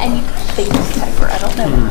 And you could take this paper, I don't know.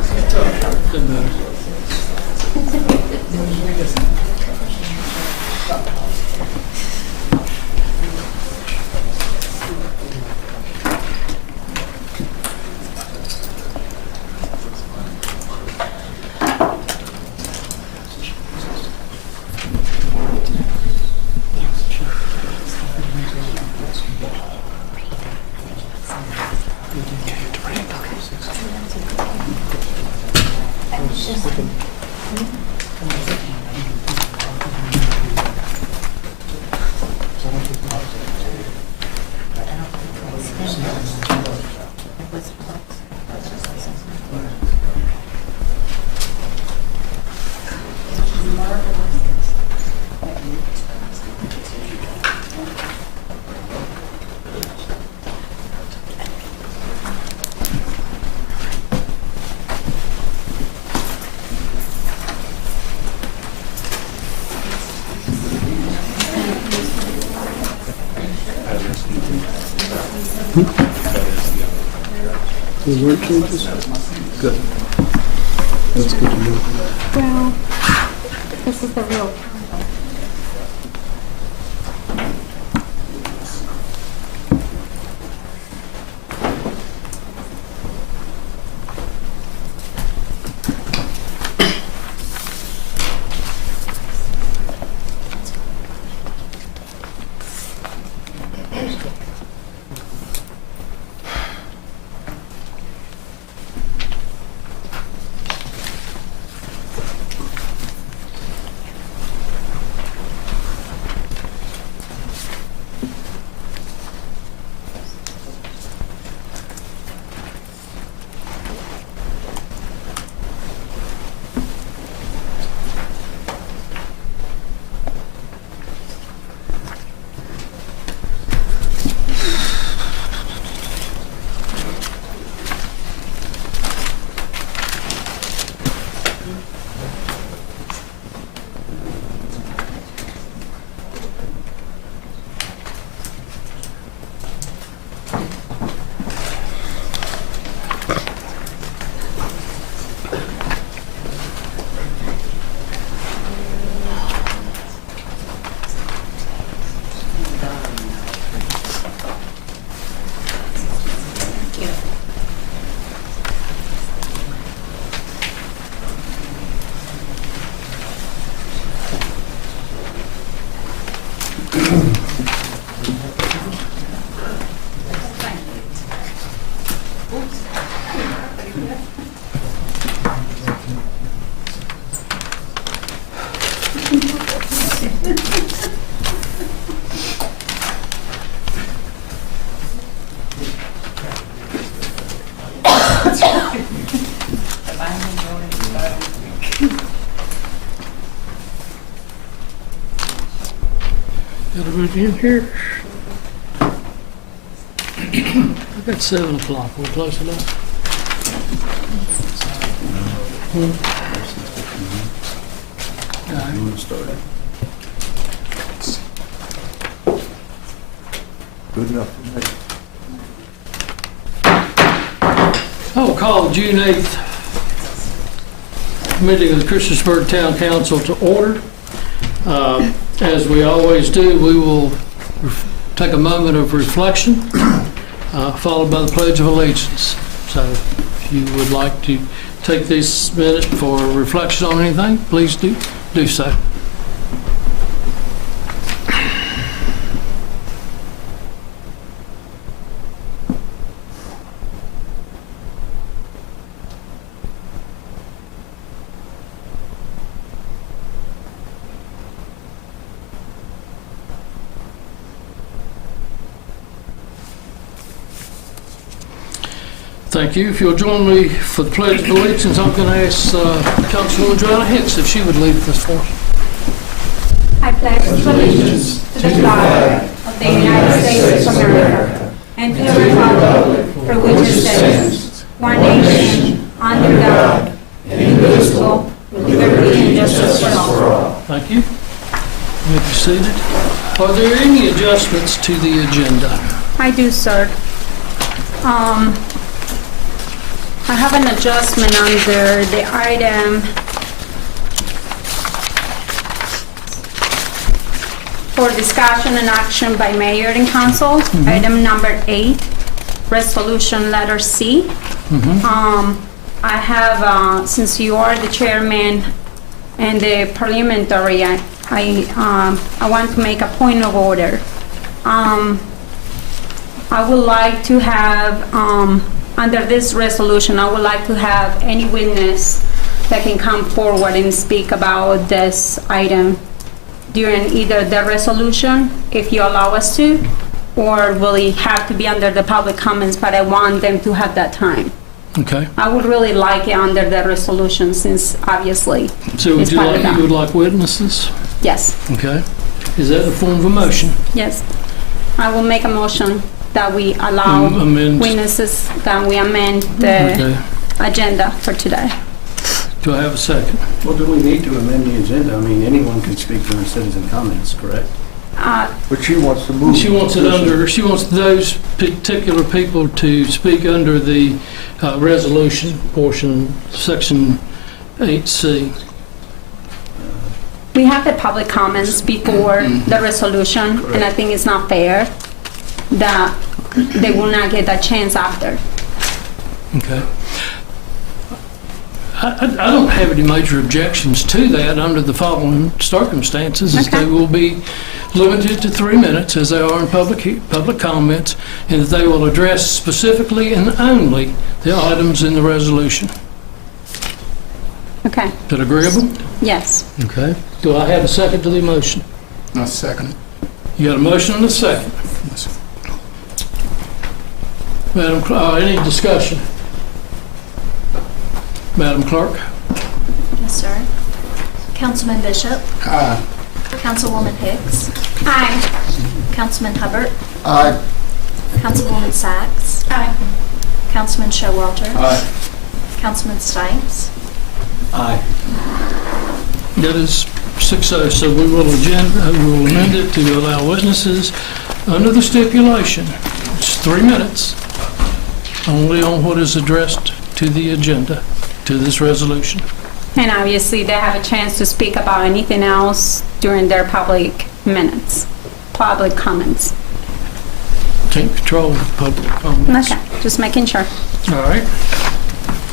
The word changes? Good. That's good to know. Well, this is the real. Got everybody in here? I got 7 o'clock. We're close enough. You want to start it? Good enough for me. I will call the June 8th meeting of the Christiansburg Town Council to order. As we always do, we will take a moment of reflection, followed by the Pledge of Allegiance. So if you would like to take this minute for reflection on anything, please do so. Thank you. If you'll join me for the Pledge of Allegiance, I'm going to ask Councilwoman Joanna Hicks if she would lead this for us. I pledge allegiance to the flag of the United States of America, and to the republic for which it stands, one nation, under God, indivisible, with liberty and justice for all. Thank you. You may be seated. Are there any adjustments to the agenda? I do, sir. I have an adjustment under the item for discussion and action by mayor and council, item number 8, resolution letter C. I have, since you are the chairman and the parliamentary, I want to make a point of order. I would like to have, under this resolution, I would like to have any witness that can come forward and speak about this item during either the resolution, if you allow us to, or will it have to be under the public comments, but I want them to have that time. Okay. I would really like it under the resolution since obviously So would it's you part of like, that. you would like witnesses? Yes, Okay. Is that in the form of a motion? yes. I will make a motion that we allow Amend. witnesses, that we amend the Okay. agenda for today. Do I have a second? Well, do we need to amend the agenda? I mean, anyone can speak during citizen comments, correct? But she wants to move. She wants it under, she wants those particular people to speak under the resolution portion, section 8C. We have the public comments before the resolution, and I think it's not fair that they will not get that chance after. Okay. I don't have any major objections to that under the following circumstances. Is Okay. they will be limited to 3 minutes, as they are in public comments, and that they will address specifically and only the items in the resolution. Okay, Is that agreeable? yes. Okay. Do I have a second to the motion? I second it. You got a motion and a second. Madam Clerk, any discussion? Madam Clerk? Yes, sir. Councilman Bishop, Aye. Councilwoman Hicks, Aye. Councilman Hubbard, Aye. Councilwoman Sachs, Aye. Councilman Showalter, Aye. Councilman Stites. Aye. That is 6-0, so we will amend it to allow witnesses under the stipulation. It's 3 minutes, only on what is addressed to the agenda, to this resolution. And obviously, they have a chance to speak about anything else during their public minutes, public comments. Can't control public comments. Okay, just making sure. All right.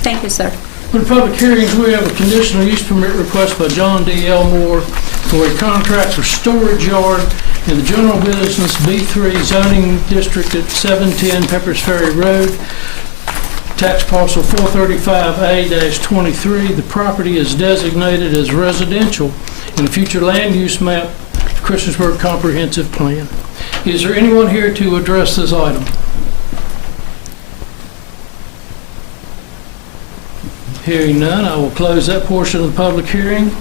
Thank you, sir. For the public hearings, we have a conditional use permit request by John D. Elmore for a contract for storage yard in the general business B3 zoning district at 710 Peppers Ferry Road, tax parcel 435A-23. The property is designated as residential in the future land use map, Christiansburg Comprehensive Plan. Is there anyone here to address this item? Hearing none, I will close that portion of the public hearing.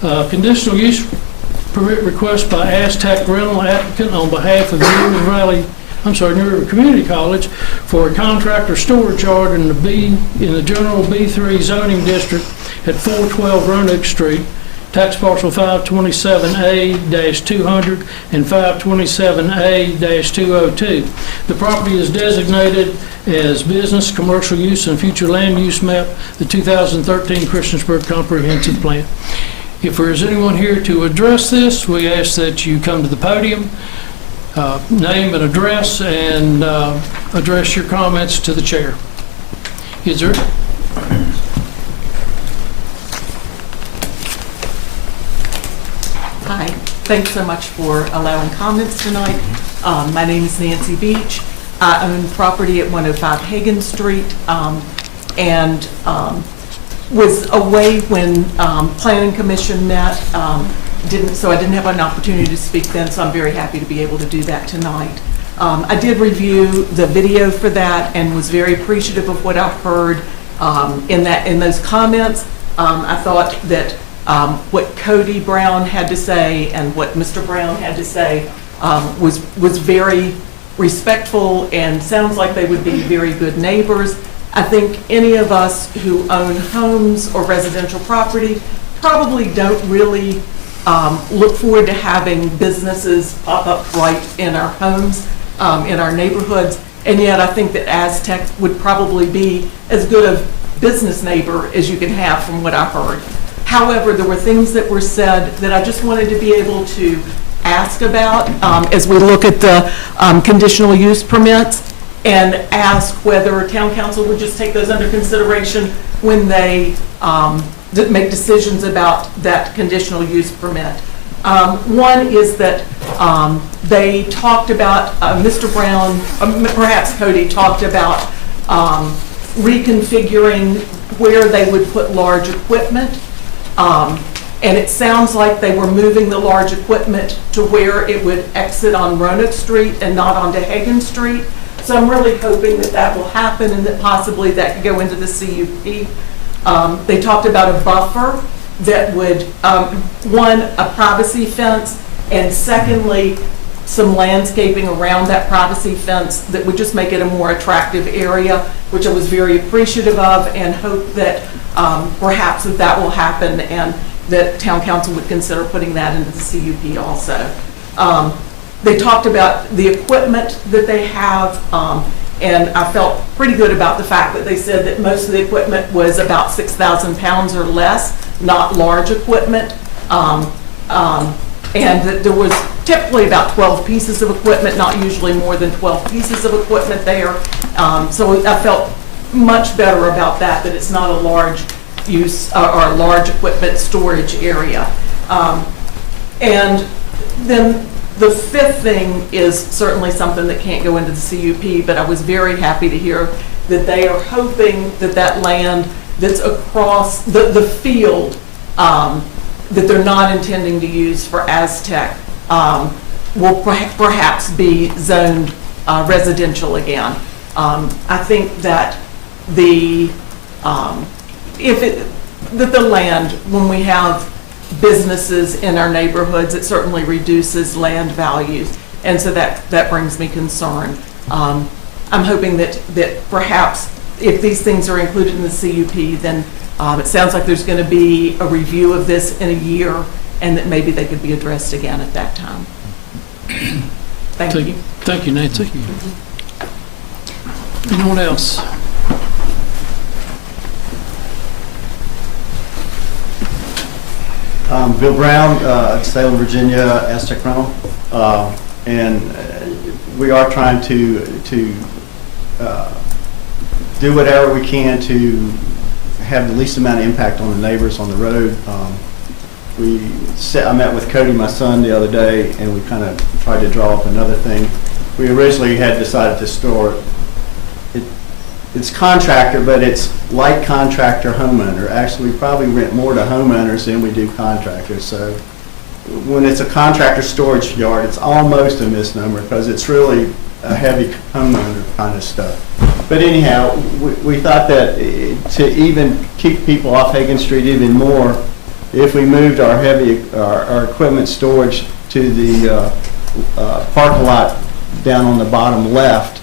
Conditional use permit request by Aztec Rental applicant on behalf of the New River Community College for a contractor storage yard in the general B3 zoning district at 412 Roanoke Street, tax parcel 527A-200 and 527A-202. The property is designated as business, commercial use, and future land use map, the 2013 Christiansburg Comprehensive Plan. If there is anyone here to address this, we ask that you come to the podium, name and address, and address your comments to the chair. Is there? Hi, thanks so much for allowing comments tonight. My name is Nancy Beach. I own property at 105 Hagan Street and was away when Planning Commission met. So I didn't have an opportunity to speak then, so I'm very happy to be able to do that tonight. I did review the video for that and was very appreciative of what I heard in those comments. I thought that what Cody Brown had to say and what Mr. Brown had to say was very respectful and sounds like they would be very good neighbors. I think any of us who own homes or residential property probably don't really look forward to having businesses pop up right in our homes, in our neighborhoods. And yet I think that Aztec would probably be as good a business neighbor as you can have from what I heard. However, there were things that were said that I just wanted to be able to ask about as we look at the conditional use permits, and ask whether town council would just take those under consideration when they make decisions about that conditional use permit. One is that they talked about, Mr. Brown, perhaps Cody, talked about reconfiguring where they would put large equipment. And it sounds like they were moving the large equipment to where it would exit on Roanoke Street and not onto Hagan Street. So I'm really hoping that that will happen and that possibly that could go into the CUP. They talked about a buffer that would, one, a privacy fence, and secondly, some landscaping around that privacy fence that would just make it a more attractive area, which I was very appreciative of, and hope that perhaps that will happen and that town council would consider putting that into the CUP also. They talked about the equipment that they have, and I felt pretty good about the fact that they said that most of the equipment was about 6,000 pounds or less, not large equipment, and that there was typically about 12 pieces of equipment, not usually more than 12 pieces of equipment there. So I felt much better about that, that it's not a large use or a large equipment storage area. And then the fifth thing is certainly something that can't go into the CUP, but I was very happy to hear that they are hoping that that land that's across the field that they're not intending to use for Aztec will perhaps be zoned residential again. I think that the land, when we have businesses in our neighborhoods, it certainly reduces land values, and so that brings me concern. I'm hoping that perhaps if these things are included in the CUP, then it sounds like there's going to be a review of this in a year, and that maybe they could be addressed again at that time. Thank you. Thank you, Nancy. Anyone else? Bill Brown, Salem, Virginia, Aztec Rental, and we are trying to do whatever we can to have the least amount of impact on the neighbors on the road. I met with Cody, my son, the other day, and we kind of tried to draw up another thing. We originally had decided to store it's contractor, but it's light contractor homeowner. Actually, we probably rent more to homeowners than we do contractors. So when it's a contractor storage yard, it's almost a misnomer because it's really a heavy homeowner kind of stuff. But anyhow, we thought that to even keep people off Hagan Street even more, if we moved our equipment storage to the parking lot down on the bottom left,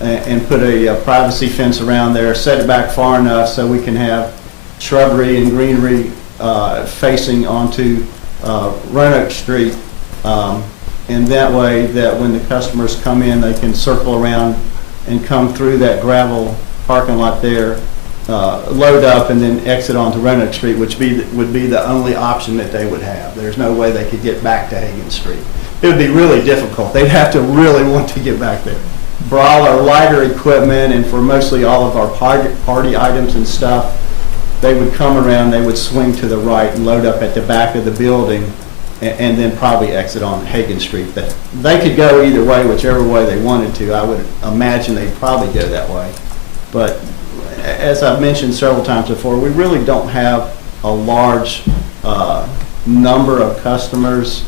and put a privacy fence around there, set it back far enough so we can have shrubbery and greenery facing onto Roanoke Street. And that way that when the customers come in, they can circle around and come through that gravel parking lot there, load up, and then exit onto Roanoke Street, which would be the only option that they would have. There's no way they could get back to Hagan Street. It would be really difficult. They'd have to really want to get back there. For all our lighter equipment and for mostly all of our party items and stuff, they would come around, they would swing to the right and load up at the back of the building and then probably exit on Hagan Street. But they could go either way, whichever way they wanted to. I would imagine they'd probably go that way. But as I've mentioned several times before, we really don't have a large number of customers,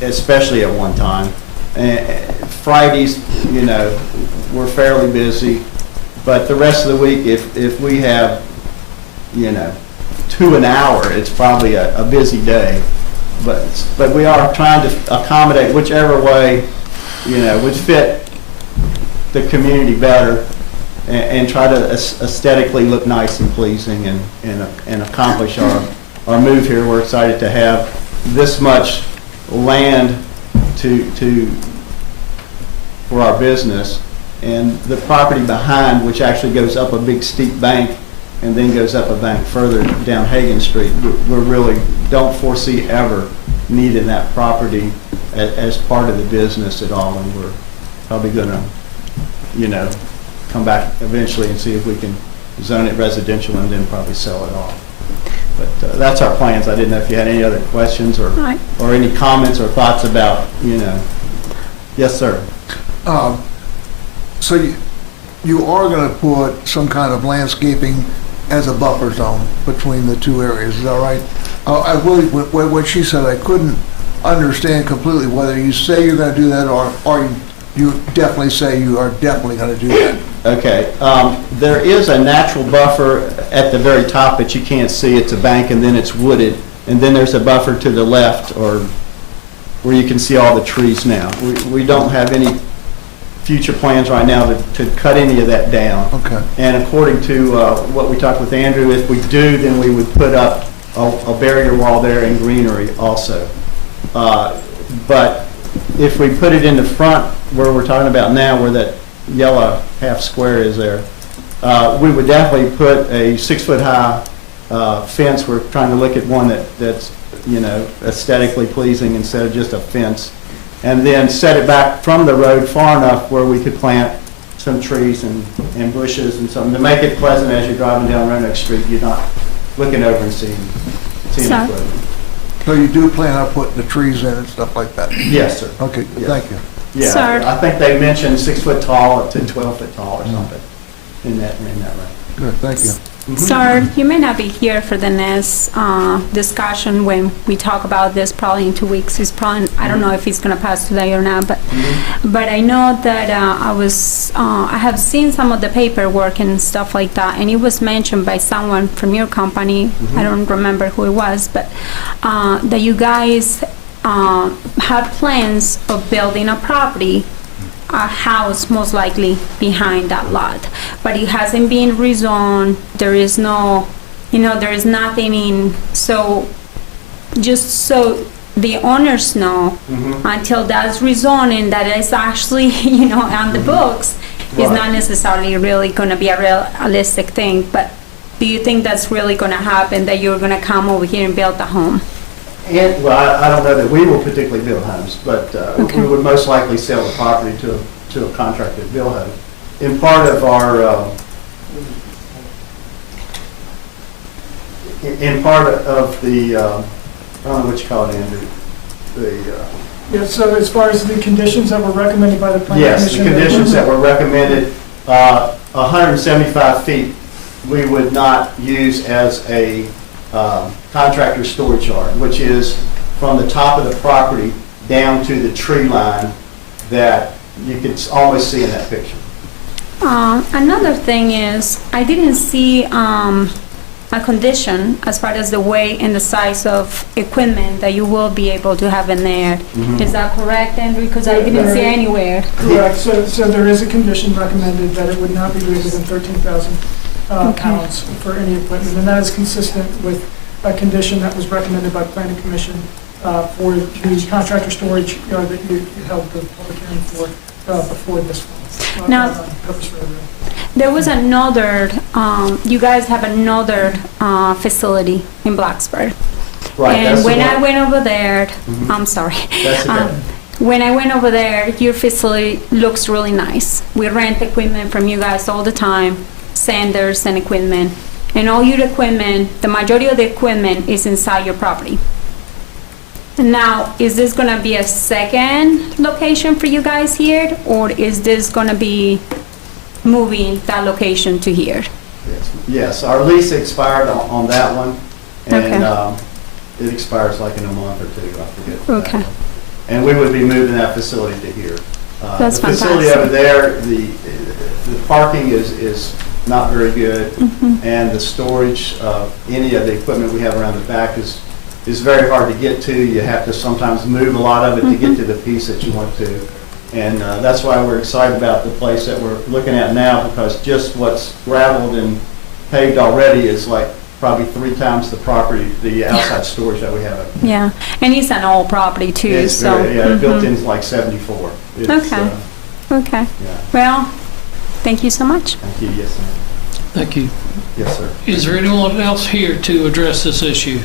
especially at one time. Fridays, we're fairly busy, but the rest of the week, if we have, 2 an hour, it's probably a busy day. but we are trying to accommodate whichever way, would fit the community better and try to aesthetically look nice and pleasing and accomplish our move here. We're excited to have this much land for our business, and the property behind, which actually goes up a big steep bank and then goes up a bank further down Hagan Street. We really don't foresee ever needing that property as part of the business at all, and we're probably going to, come back eventually and see if we can zone it residential and then probably sell it off. But that's our plans. I didn't know if you had any other questions or any comments or thoughts about, Yes, sir. So you are going to put some kind of landscaping as a buffer zone between the two areas, is that right? I really, what she said, I couldn't understand completely whether you say you're going to do that or you definitely say you are definitely going to do that. Okay. There is a natural buffer at the very top that you can't see. It's a bank and then it's wooded. And then there's a buffer to the left or where you can see all the trees now. We don't have any future plans right now to cut any of that down. Okay. And according to what we talked with Andrew, if we do, then we would put up a barrier wall there and greenery also. But if we put it in the front where we're talking about now, where that yellow half square is there, we would definitely put a 6-foot-high fence. We're trying to look at one that's aesthetically pleasing instead of just a fence, and then set it back from the road far enough where we could plant some trees and bushes and something to make it pleasant as you're driving down Roanoke Street. You're not looking over and seeing the equipment. So you do plan on putting the trees in and stuff like that? Yes, sir. Okay, Yes. Thank you. Yeah, Sir. I think they mentioned 6 foot tall up to 12 foot tall or something in that range. Good, thank you. Sir, you may not be here for the next discussion when we talk about this probably in 2 weeks. He's probably, I don't know if he's going to pass today or not, but I know that I have seen some of the paperwork and stuff like that, and it was mentioned by someone from your company, I don't remember who it was, but that you guys have plans of building a property, a house most likely behind that lot, but it hasn't been rezoned. There is no, there is nothing in, so just so the owners know, until that's rezoned and that is actually, on the books, it's not necessarily really going to be a realistic thing. But do you think that's really going to happen, that you're going to come over here and build a home? And, well, I don't know that we will particularly build homes, but we would most likely sell the property to a contractor to build homes. In part of our, the, I don't know what you call it, Andrew, Yeah, so as far as the conditions that were recommended by the planning yes, commission? the conditions that were recommended, 175 feet we would not use as a contractor storage yard, which is from the top of the property down to the tree line that you could always see in that picture. Another thing is, I didn't see a condition as far as the weight and the size of equipment that you will be able to have in there. Is that correct, Andrew? Because I didn't see anywhere. Correct, so there is a condition recommended that it would not be greater than 13,000 pounds for any equipment, and that is consistent with a condition that was recommended by Planning Commission for the contractor storage yard that you held the public hearing for before this one. Now, Purpose for everything. there was another, you guys have another facility in Blacksburg. Right. And that's the when I one- went over there, I'm sorry. That's okay. When I went over there, your facility looks really nice. We rent equipment from you guys all the time, sanders and equipment. And all your equipment, the majority of the equipment is inside your property. Now, is this gonna be a second location for you guys here? Or is this gonna be moving that location to here? Yes, our lease expired on that one, Okay. and it expires like in a month or two, I forget. Okay. And we would be moving that facility to here. That's The facility fantastic. over there, the parking is not very good, and the storage of any of the equipment we have around the back is is very hard to get to. You have to sometimes move a lot of it to get to the piece that you want to. And that's why we're excited about the place that we're looking at now, because just what's gravelled and paved already is like probably 3 times the property, the outside storage that we have. Yeah, and it's an old property too, It's so. very, yeah, built in like 74. It's, Okay. Okay, Yeah. well, thank you so much. Thank you. Yes, sir. Thank you. Yes, sir. Is there anyone else here to address this issue?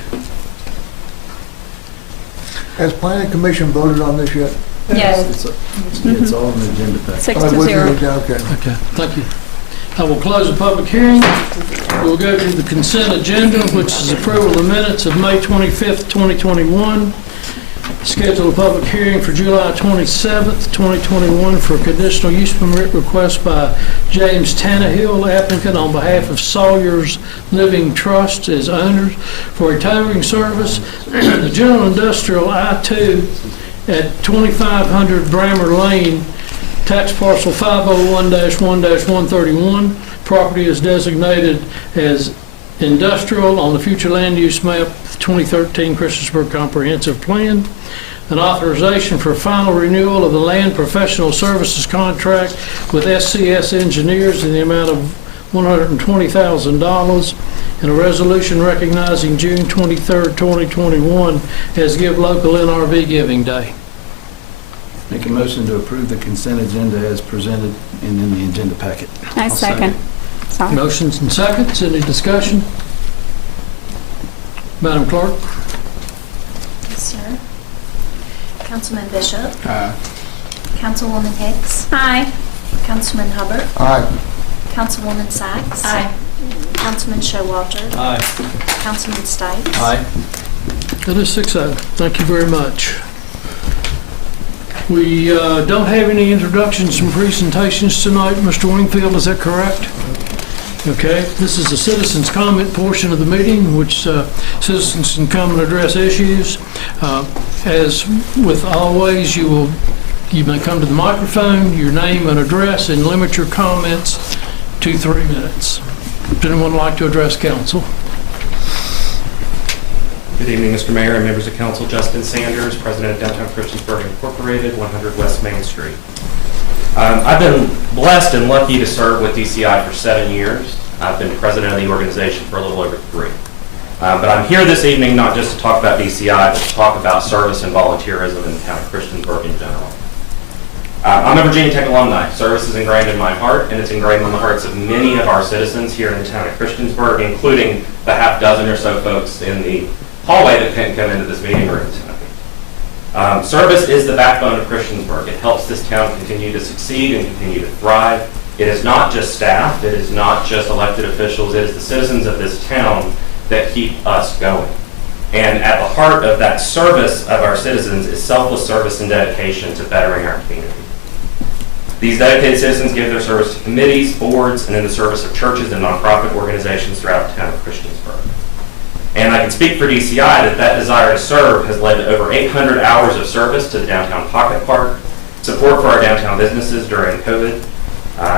Has planning commission voted on this yet? Yes, It's all in the agenda package. 6-0. Okay. Okay, thank you. I will close the public hearing. We'll go to the consent agenda, which is approval of the minutes of May 25th, 2021. Schedule a public hearing for July 27th, 2021 for a conditional use permit request by James Tannehill, applicant on behalf of Sawyer's Living Trust as owners for a towing service. The General Industrial I-2 at 2500 Brammer Lane, tax parcel 501-1-131. Property is designated as industrial on the future land use map 2013 Christiansburg Comprehensive Plan. An authorization for final renewal of the land professional services contract with SCS Engineers in the amount of $120,000, and a resolution recognizing June 23rd, 2021 as Give Local NRV Giving Day. Make a motion to approve the consent agenda as presented and in the agenda packet. I second. Sorry. Motions and seconds, any discussion? Madam Clerk? Yes, sir. Councilman Bishop. Aye. Councilwoman Hicks. Aye. Councilman Hubbard. Aye. Councilwoman Sacks. Councilman Showalter. Aye. Councilman Stipes. That is 6-0. Thank you very much. We don't have any introductions and presentations tonight, Mr. Wingfield, is that correct? Okay, this is the citizens' comment portion of the meeting, which citizens can come and address issues. As with always, you may come to the microphone, your name and address, and limit your comments to 3 minutes. Does anyone like to address council? Good evening, Mr. Mayor and members of council. Justin Sanders, president of Downtown Christiansburg Incorporated, 100 West Main Street. I've been blessed and lucky to serve with DCI for 7 years. I've been president of the organization for a little over 3. But I'm here this evening not just to talk about DCI, but to talk about service and volunteerism in the town of Christiansburg in general. I'm a Virginia Tech alumni. Service is ingrained in my heart, and it's ingrained in the hearts of many of our citizens here in the town of Christiansburg, including the half dozen or so folks in the hallway that couldn't come into this meeting room tonight. Service is the backbone of Christiansburg. It helps this town continue to succeed and continue to thrive. It is not just staff, it is not just elected officials, it is the citizens of this town that keep us going. And at the heart of that service of our citizens is selfless service and dedication to bettering our community. These dedicated citizens give their service to committees, boards, and in the service of churches and nonprofit organizations throughout the town of Christiansburg. And I can speak for DCI that desire to serve has led to over 800 hours of service to the downtown pocket park, support for our downtown businesses during COVID,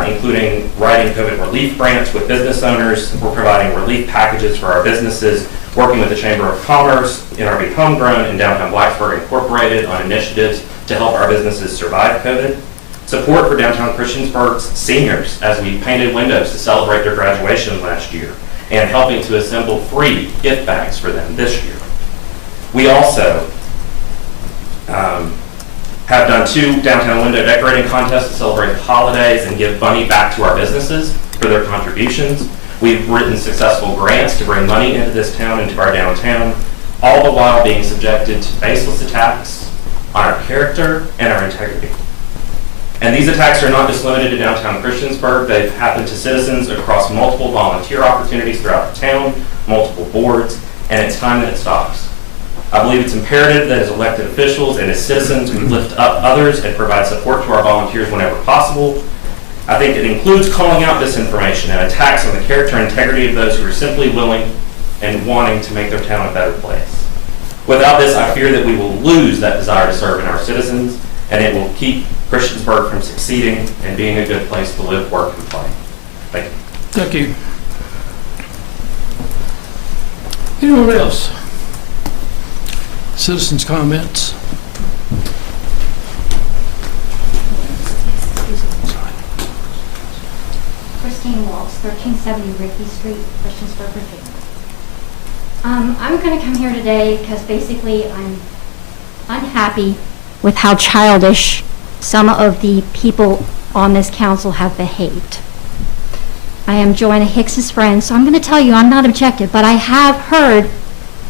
including writing COVID relief grants with business owners. We're providing relief packages for our businesses, working with the Chamber of Commerce, NRV Homegrown, and Downtown Blacksburg Incorporated on initiatives to help our businesses survive COVID. Support for downtown Christiansburg's seniors as we painted windows to celebrate their graduation last year, and helping to assemble free gift bags for them this year. We also have done 2 downtown window decorating contests to celebrate the holidays and give money back to our businesses for their contributions. We've written successful grants to bring money into this town, into our downtown, all the while being subjected to baseless attacks on our character and our integrity. And these attacks are not just limited to downtown Christiansburg. They've happened to citizens across multiple volunteer opportunities throughout the town, multiple boards, and it's time that it stops. I believe it's imperative that as elected officials and as citizens, we lift up others and provide support to our volunteers whenever possible. I think it includes calling out disinformation and attacks on the character and integrity of those who are simply willing and wanting to make their town a better place. Without this, I fear that we will lose that desire to serve in our citizens, and it will keep Christiansburg from succeeding and being a good place to live, work, and play. Thank you. Thank you. Anyone else? Citizens' comments. Christine Waltz, 1370 Ricky Street, Christiansburg, Virginia. I'm going to come here today because basically I'm unhappy with how childish some of the people on this council have behaved. I am Joanna Hicks's friend, so I'm going to tell you I'm not objective, but I have heard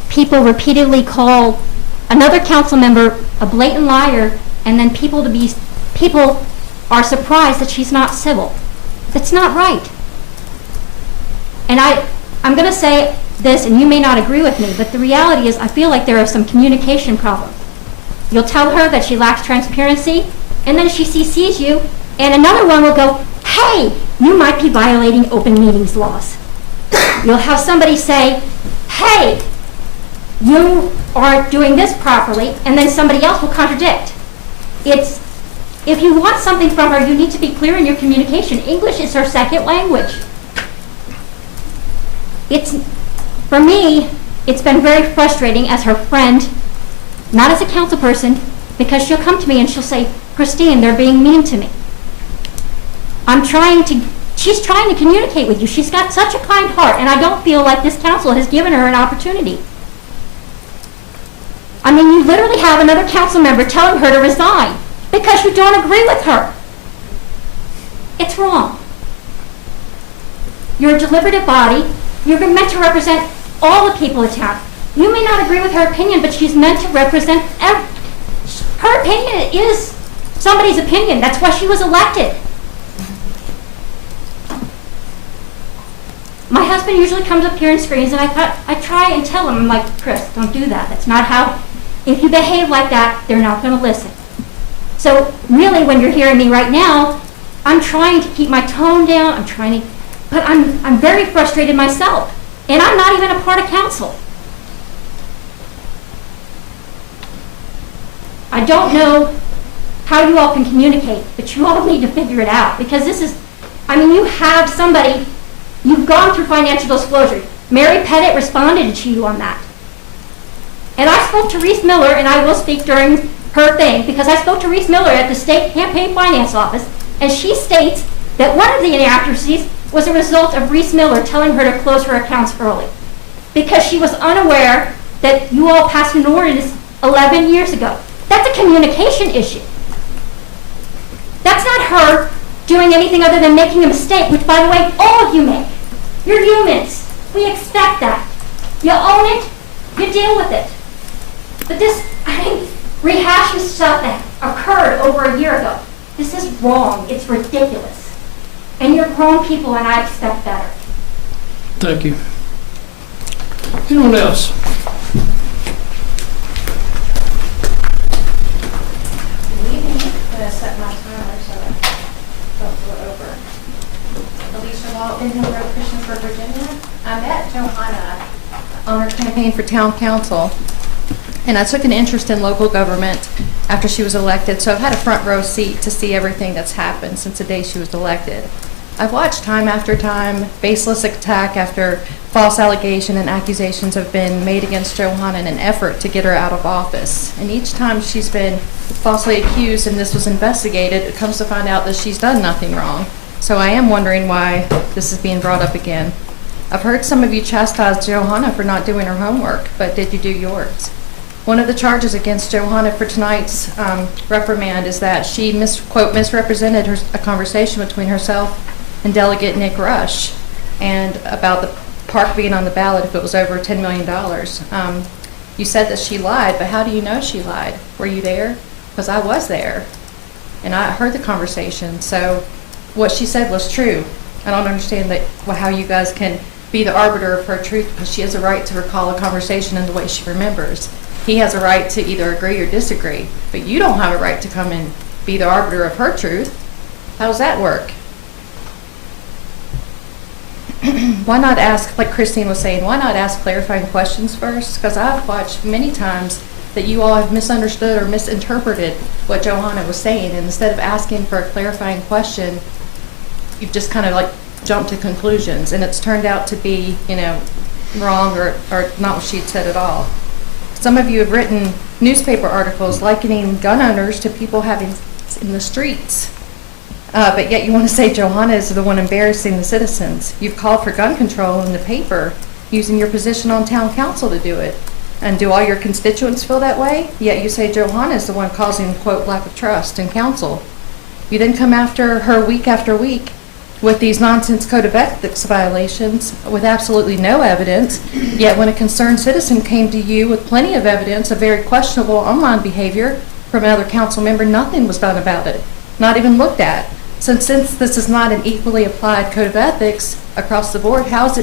people repeatedly call another council member a blatant liar, and then people are surprised that she's not civil. That's not right. And I'm going to say this, and you may not agree with me, but the reality is I feel like there are some communication problems. You'll tell her that she lacks transparency, and then she CCs you, and another one will go, hey, you might be violating open meetings laws. You'll have somebody say, hey, you aren't doing this properly, and then somebody else will contradict. If you want something from her, you need to be clear in your communication. English is her second language. For me, it's been very frustrating as her friend, not as a council person, because she'll come to me and she'll say, Christine, they're being mean to me. She's trying to communicate with you. She's got such a kind heart, and I don't feel like this council has given her an opportunity. I mean, you literally have another council member telling her to resign because you don't agree with her. It's wrong. You're a deliberative body. You're meant to represent all the people of town. You may not agree with her opinion, but she's meant to represent her opinion is somebody's opinion. That's why she was elected. My husband usually comes up here and screams, and I try and tell him, I'm like, Chris, don't do that. That's not how, if you behave like that, they're not going to listen. So really, when you're hearing me right now, I'm trying to keep my tone down. But I'm very frustrated myself, and I'm not even a part of council. I don't know how you all can communicate, but you all need to figure it out, because you have somebody, you've gone through financial disclosure. Mary Pettit responded to you on that. And I spoke to Reese Miller, and I will speak during her thing, because I spoke to Reese Miller at the State Campaign Finance Office, and she states that one of the inaccuracies was a result of Reese Miller telling her to close her accounts early, because she was unaware that you all passed an ordinance 11 years ago. That's a communication issue. That's not her doing anything other than making a mistake, which, by the way, all of you make. You're humans. We expect that. You own it, you deal with it. But this, rehashing stuff that occurred over a year ago, this is wrong. It's ridiculous. And you're grown people, and I expect better. Thank you. Anyone else? Good evening. I'm going to set my timer so that I don't go over. Alicia Walt, Indian Road, Christiansburg, Virginia. I met Johanna on her campaign for town council, and I took an interest in local government after she was elected, so I've had a front row seat to see everything that's happened since the day she was elected. I've watched time after time, baseless attack after false allegation and accusations have been made against Johanna in an effort to get her out of office. And each time she's been falsely accused and this was investigated, it comes to find out that she's done nothing wrong. So I am wondering why this is being brought up again. I've heard some of you chastise Johanna for not doing her homework, but did you do yours? One of the charges against Johanna for tonight's reprimand is that she misrepresented a conversation between herself and Delegate Nick Rush, and about the park being on the ballot if it was over $10 million. You said that she lied, but how do you know she lied? Were you there? Because I was there, and I heard the conversation, so what she said was true. I don't understand how you guys can be the arbiter of her truth, because she has a right to recall a conversation in the way she remembers. He has a right to either agree or disagree, but you don't have a right to come and be the arbiter of her truth. How does that work? Why not ask, like Christine was saying, why not ask clarifying questions first? Because I've watched many times that you all have misunderstood or misinterpreted what Johanna was saying, and instead of asking for a clarifying question, you've just kind of like jumped to conclusions, and it's turned out to be, wrong or not what she'd said at all. Some of you have written newspaper articles likening gun owners to people having in the streets. But yet you want to say Johanna is the one embarrassing the citizens. You've called for gun control in the paper, using your position on town council to do it. And do all your constituents feel that way? Yet you say Johanna is the one causing, quote, lack of trust in council. You then come after her week after week with these nonsense code of ethics violations with absolutely no evidence. Yet when a concerned citizen came to you with plenty of evidence of very questionable online behavior from another council member, nothing was done about it, not even looked at. So since this is not an equally applied code of ethics across the board, how is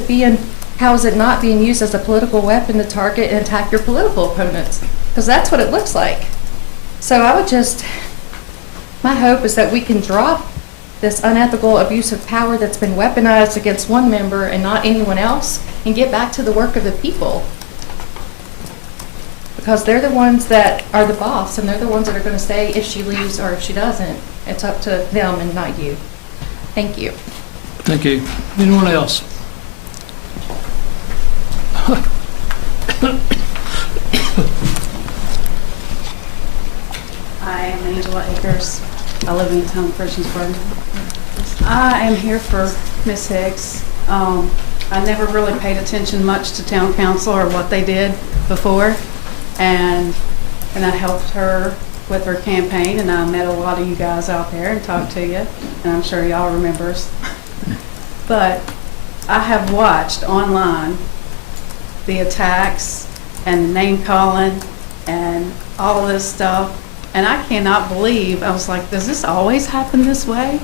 it not being used as a political weapon to target and attack your political opponents? Because that's what it looks like. So my hope is that we can drop this unethical abuse of power that's been weaponized against one member and not anyone else, and get back to the work of the people. Because they're the ones that are the boss, and they're the ones that are going to say if she leaves or if she doesn't. It's up to them and not you. Thank you. Thank you. Anyone else? I am Angela Akers. I live in the town of Christiansburg. I am here for Ms. Hicks. I never really paid attention much to town council or what they did before, and I helped her with her campaign, and I met a lot of you guys out there and talked to you, and I'm sure y'all remembers. But I have watched online the attacks and the name calling and all of this stuff, and I cannot believe, I was like, does this always happen this way?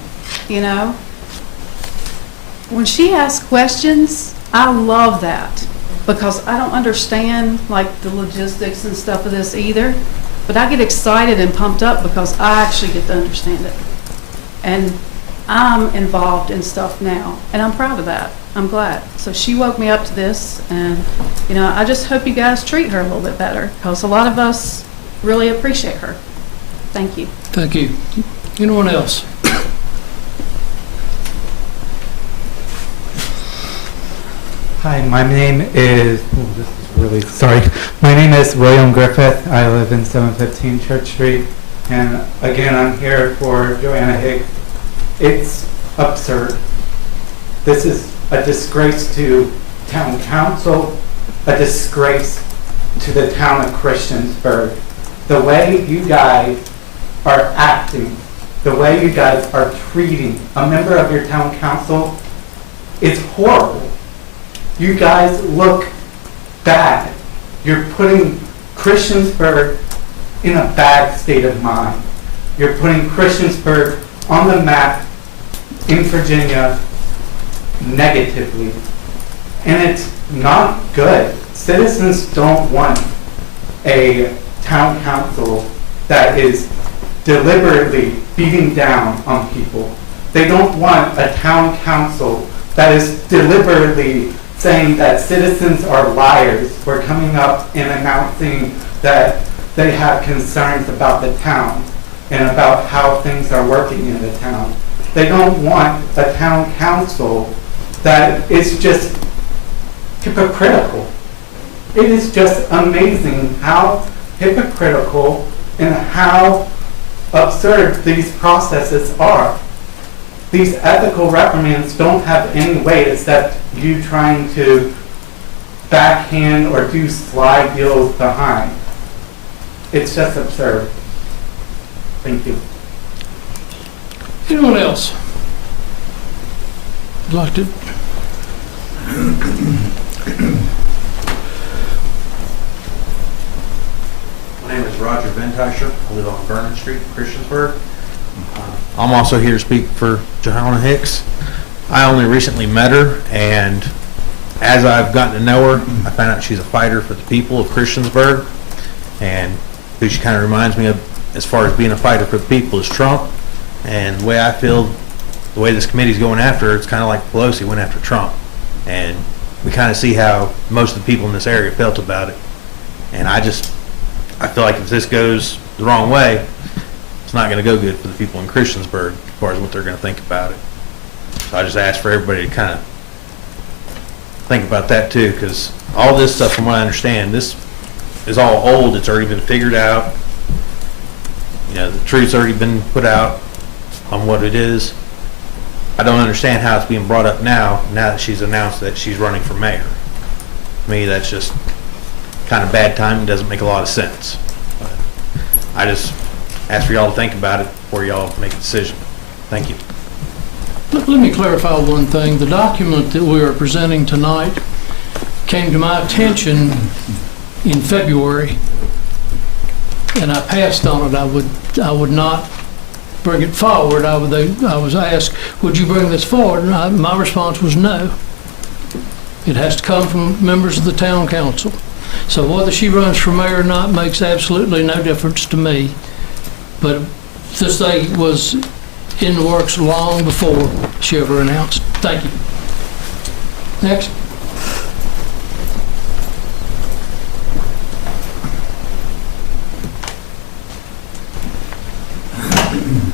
You know? When she asks questions, I love that, because I don't understand like the logistics and stuff of this either, but I get excited and pumped up because I actually get to understand it. And I'm involved in stuff now, and I'm proud of that. I'm glad. So she woke me up to this, and you know, I just hope you guys treat her a little bit better, because a lot of us really appreciate her. Thank you. Thank you. Anyone else? Hi, my name is, my name is William Griffith. I live in 715 Church Street. And again, I'm here for Joanna Hicks. It's absurd. This is a disgrace to town council, a disgrace to the town of Christiansburg. The way you guys are acting, the way you guys are treating a member of your town council is horrible. You guys look bad. You're putting Christiansburg in a bad state of mind. You're putting Christiansburg on the map in Virginia negatively. And it's not good. Citizens don't want a town council that is deliberately beating down on people. They don't want a town council that is deliberately saying that citizens are liars for coming up and announcing that they have concerns about the town and about how things are working in the town. They don't want a town council that is just hypocritical. It is just amazing how hypocritical and how absurd these processes are. These ethical reprimands don't have any weight except you trying to backhand or do slide deals behind. It's just absurd. Thank you. Anyone else? Like to? My name is Roger Ventisher. I live on Vernon Street, Christiansburg. I'm also here to speak for Johanna Hicks. I only recently met her, and as I've gotten to know her, I found out she's a fighter for the people of Christiansburg, and who she kind of reminds me of as far as being a fighter for the people is Trump. And the way I feel, the way this committee's going after her, it's kind of like Pelosi went after Trump. And we kind of see how most of the people in this area felt about it. And I feel like if this goes the wrong way, it's not going to go good for the people in Christiansburg as far as what they're going to think about it. So I just ask for everybody to kind of think about that too, because all this stuff, from what I understand, this is all old. It's already been figured out. You know, the truth's already been put out on what it is. I don't understand how it's being brought up now that she's announced that she's running for mayor. To me, that's just kind of bad timing, doesn't make a lot of sense. But I just ask for y'all to think about it before y'all make a decision. Thank you. Let me clarify one thing. The document that we are presenting tonight came to my attention in February, and I passed on it. I would not bring it forward. I was asked, would you bring this forward? And my response was no. It has to come from members of the town council. So whether she runs for mayor or not makes absolutely no difference to me. But this thing was in the works long before she ever announced. Thank you. Next.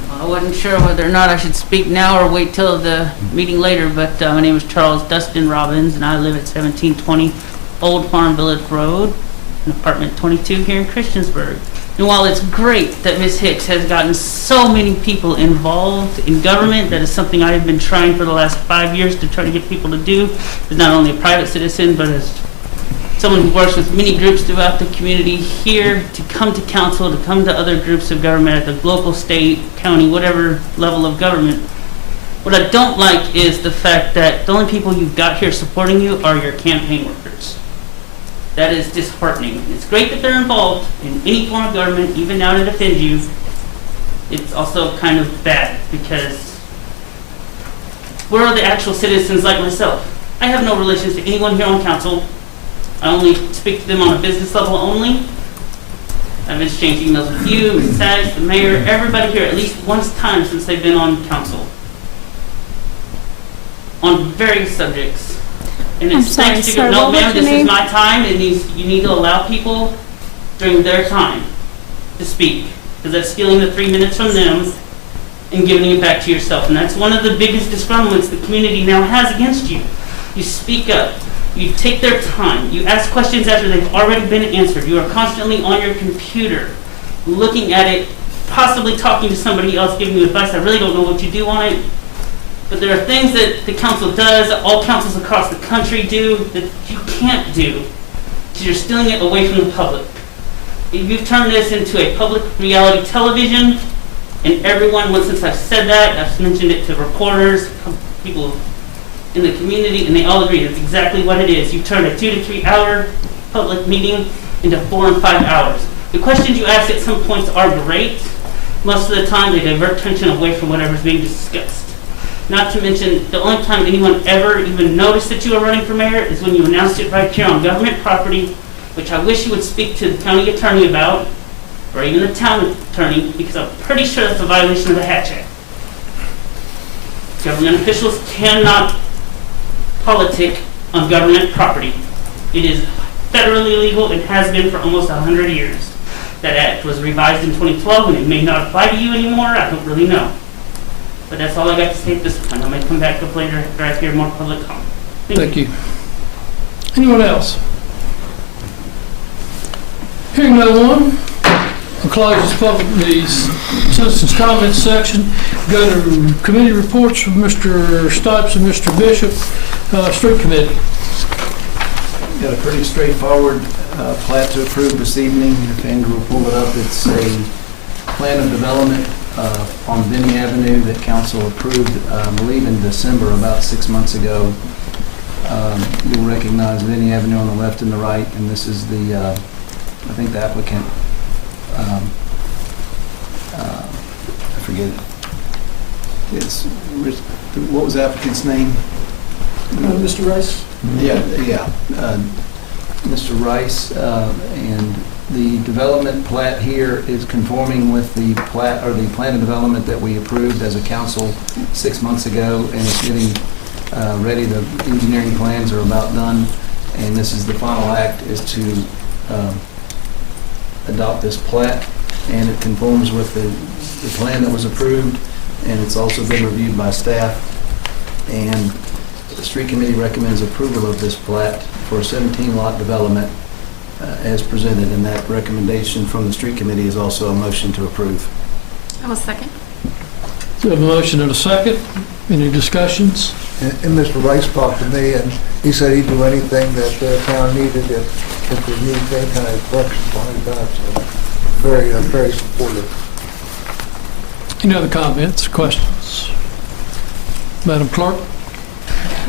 I wasn't sure whether or not I should speak now or wait till the meeting later, but my name is Charles Dustin Robbins, and I live at 1720 Old Farm Village Road, in apartment 22 here in Christiansburg. And while it's great that Ms. Hicks has gotten so many people involved in government, that is something I have been trying for the last 5 years to try to get people to do, as not only a private citizen, but as someone who works with many groups throughout the community here, to come to council, to come to other groups of government at the local, state, county, whatever level of government. What I don't like is the fact that the only people you've got here supporting you are your campaign workers. That is disheartening. It's great that they're involved in any form of government, even now to defend you. It's also kind of bad, because where are the actual citizens like myself? I have no relations to anyone here on council. I only speak to them on a business level only. I've exchanged emails with you, Ms. Saggs, the mayor, everybody here at least once time since they've been on council on various subjects. And it's thanks to you. No, ma'am, this is my time, and you need to allow people during their time to speak, because that's stealing the 3 minutes from them and giving it back to yourself. And that's one of the biggest disgruntlements the community now has against you. You speak up. You take their time. You ask questions after they've already been answered. You are constantly on your computer, looking at it, possibly talking to somebody else, giving you advice. I really don't know what you do on it. But there are things that the council does, that all councils across the country do, that you can't do, because you're stealing it away from the public. You've turned this into a public reality television, and everyone, since I've said that, I've mentioned it to reporters, people in the community, and they all agree that's exactly what it is. You've turned a 2 to 3 hour public meeting into 4 and 5 hours. The questions you ask at some points are great. Most of the time, they divert attention away from whatever's being discussed. Not to mention, the only time anyone ever even noticed that you were running for mayor is when you announced it right here on government property, which I wish you would speak to the county attorney about, or even the town attorney, because I'm pretty sure that's a violation of the Hatch Act. Government officials cannot politic on government property. It is federally illegal and has been for almost 100 years. That act was revised in 2012, and it may not apply to you anymore. I don't really know. But that's all I got to say at this point. I may come back up later after I hear more public comment. Thank you. Anyone else? Hearing no one, I'll close the citizens' comments section. Go to committee reports from Mr. Stipes and Mr. Bishop. Street committee. Got a pretty straightforward plat to approve this evening. If Andrew will pull it up, it's a plan of development on Vinnie Avenue that council approved, I believe in December, about 6 months ago. You'll recognize Vinnie Avenue on the left and the right, and this is the, I think the applicant, I forget it. It's, what was the applicant's name? Mr. Rice? Yeah. Mr. Rice, and the development plat here is conforming with the plat, or the plan of development that we approved as a council 6 months ago, and it's getting ready. The engineering plans are about done, and this is the final act, is to adopt this plat, and it conforms with the plan that was approved, and it's also been reviewed by staff, and the street committee recommends approval of this plat for a 17 lot development as presented, and that recommendation from the street committee is also a motion to approve. I will second. We have a motion and a second. Any discussions? And Mr. Rice talked to me, and he said he'd do anything that the town needed if they need any kind of corrections on it. So very supportive. Any other comments, questions? Madam Clerk?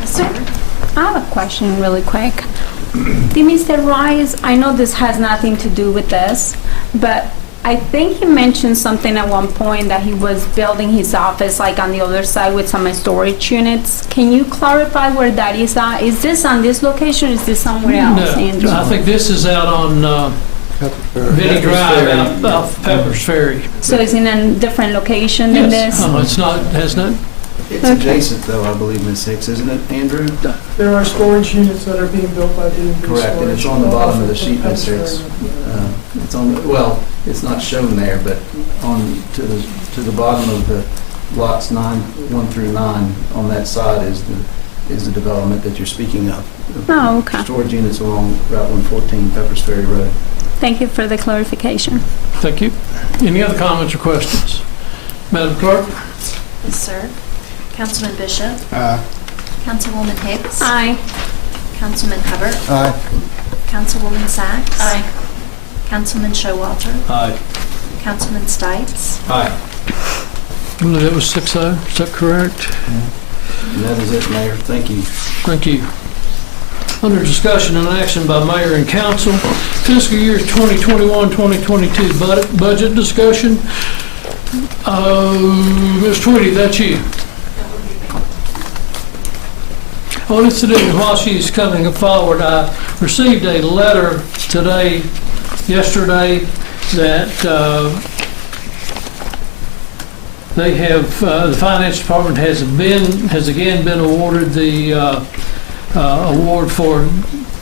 So, I have a question really quick. Did Mr. Rice, I know this has nothing to do with this, but I think he mentioned something at one point that he was building his office like on the other side with some storage units. Can you clarify where that is at? Is this on this location or is this somewhere else, Andrew? No, I think this is out on Vinnie Drive, out of Pepper's Ferry. So it's in a different location than this? Yes, it's not, has not. It's adjacent, though, I believe, Ms. Hicks, isn't it, Andrew? There are storage units that are being built by B&B. Correct, and it's on the bottom of the sheet, Ms. Hicks. It's on, well, it's not shown there, but on, to the bottom of the lots 1 through 9, on that side is the development that you're speaking of. Oh, okay. Storage units along Route 114, Pepper's Ferry Road. Thank you for the clarification. Thank you. Any other comments or questions? Madam Clerk? Yes, sir. Councilman Bishop. Aye. Councilwoman Hicks. Aye. Councilman Hubbard. Aye. Councilwoman Sacks. Aye. Councilman Showalter. Aye. Councilman Stites. Aye. I believe that was 6-0, is that correct? And that is it, Mayor. Thank you. Thank you. Under discussion and action by mayor and council, fiscal year 2021-2022 budget discussion. Ms. Tweedy, that's you. Oh, incidentally, while she's coming forward, I received a letter yesterday, that they have, the finance department has again been awarded the award for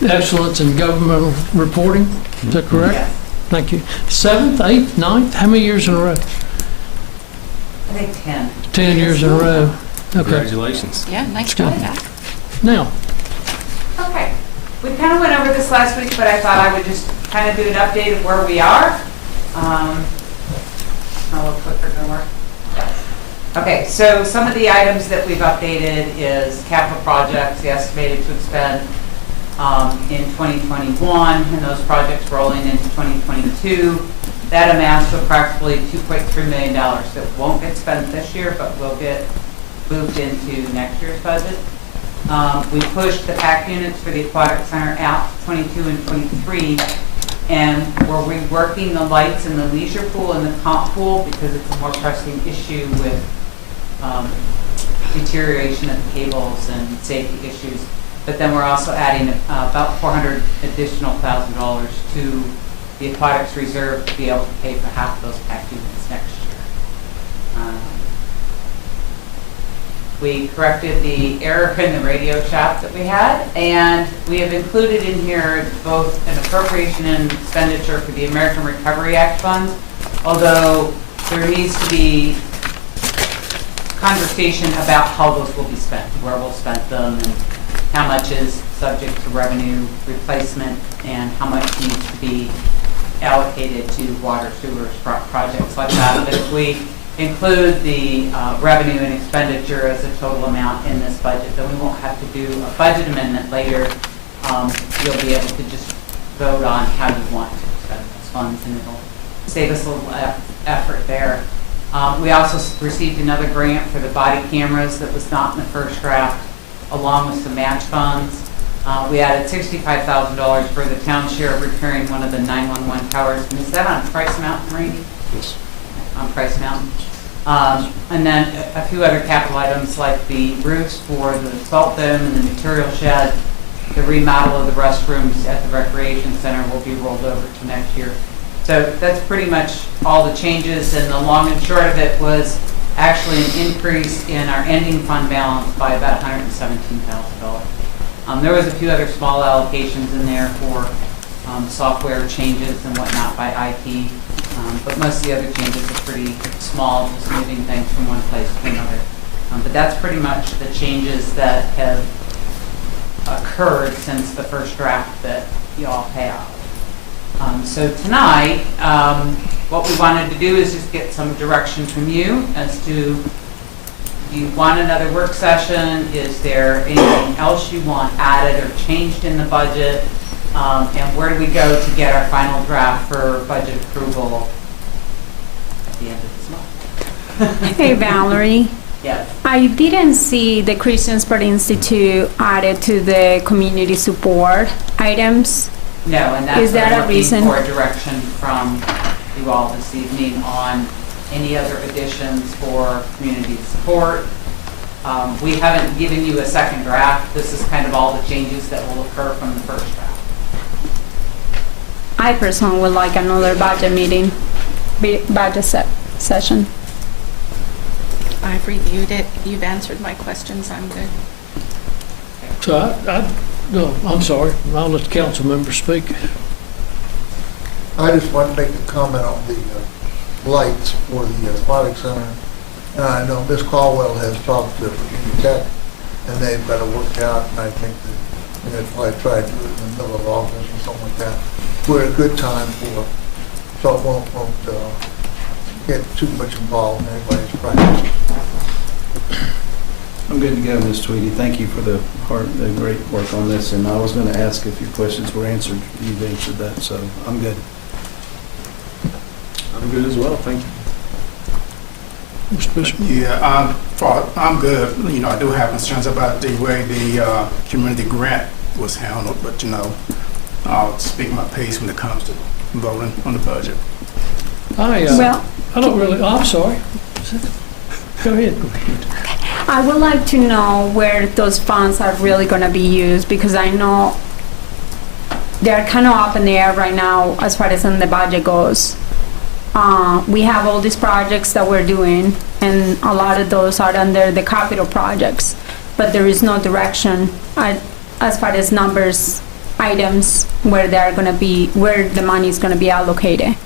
excellence in governmental reporting. Is that correct? Yes. Thank you. 7th, 8th, 9th? How many years in a row? I think 10. 10 years in a row. Okay. Congratulations. Yeah, nice Good. job, Zach. Now, Okay. We kind of went over this last week, but I thought I would just kind of do an update of where we are. A little quicker than work. Okay, so some of the items that we've updated is capital projects, the estimated to expend in 2021, and those projects rolling into 2022. That amounts to approximately $2.3 million that won't get spent this year, but will get moved into next year's budget. We pushed the PAC units for the aquatic center out to 22 and 23, and we're reworking the lights in the leisure pool and the comp pool because it's a more pressing issue with deterioration of the cables and safety issues. But then we're also adding about $400,000 additional to the aquatics reserve to be able to pay for half of those PAC units next year. We corrected the error in the radio shop that we had, and we have included in here both an appropriation and expenditure for the American Recovery Act funds, although there needs to be conversation about how those will be spent, where we'll spend them, and how much is subject to revenue replacement, and how much needs to be allocated to water, sewers, projects like that. But if we include the revenue and expenditure as a total amount in this budget, then we won't have to do a budget amendment later. You'll be able to just vote on how you want to spend those funds, and it'll save us a little effort there. We also received another grant for the body cameras that was not in the first draft, along with some match funds. We added $65,000 for the town share of repairing one of the 911 towers. And is that on Price Mountain, Randy? Yes. On Price Mountain. And then a few other capital items like the roofs for the salt dome and the material shed. The remodel of the restrooms at the recreation center will be rolled over to next year. So that's pretty much all the changes, and the long and short of it was actually an increase in our ending fund balance by about $117,000. There was a few other small allocations in there for software changes and whatnot by IT, but most of the other changes are pretty small, just moving things from one place to another. But that's pretty much the changes that have occurred since the first draft that you all have. So tonight, what we wanted to do is just get some direction from you as to, do you want another work session? Is there anything else you want added or changed in the budget? And where do we go to get our final draft for budget approval at the end of this month? Hey, Valerie. Yes. I didn't see the Christiansburg Institute added to the community support items. No, and that's Is what that I'm a looking reason? for direction from you all this evening on any other additions for community support. We haven't given you a second draft. This is kind of all the changes that will occur from the first draft. I personally would like another budget meeting, budget session. I've reviewed it. You've answered my questions. I'm good. So no, I'm sorry, I'll let the council members speak. I just want to make a comment on the lights for the aquatic center. And I know Ms. Caldwell has talked to Virginia Tech, and they've got it worked out, and I think that we're going to probably try to do it in the middle of August or something like that. We're at a good time for it, so it won't get too much involved in anybody's practice. I'm good to go, Ms. Tweedy. Thank you for the great work on this, and I was going to ask if your questions were answered. You've answered that, so I'm good. I'm good as well, thank you. Mr. Bishop? Yeah, I'm good. You know, I do have concerns about the way the community grant was handled, but you know, I'll speak my piece when it comes to voting on the budget. I don't really, I'm sorry. Go ahead. I would like to know where those funds are really going to be used, because I know they're kind of up in the air right now as far as in the budget goes. We have all these projects that we're doing, and a lot of those are under the capital projects, but there is no direction as far as numbers, items, where they're going to be, where the money is going to be allocated.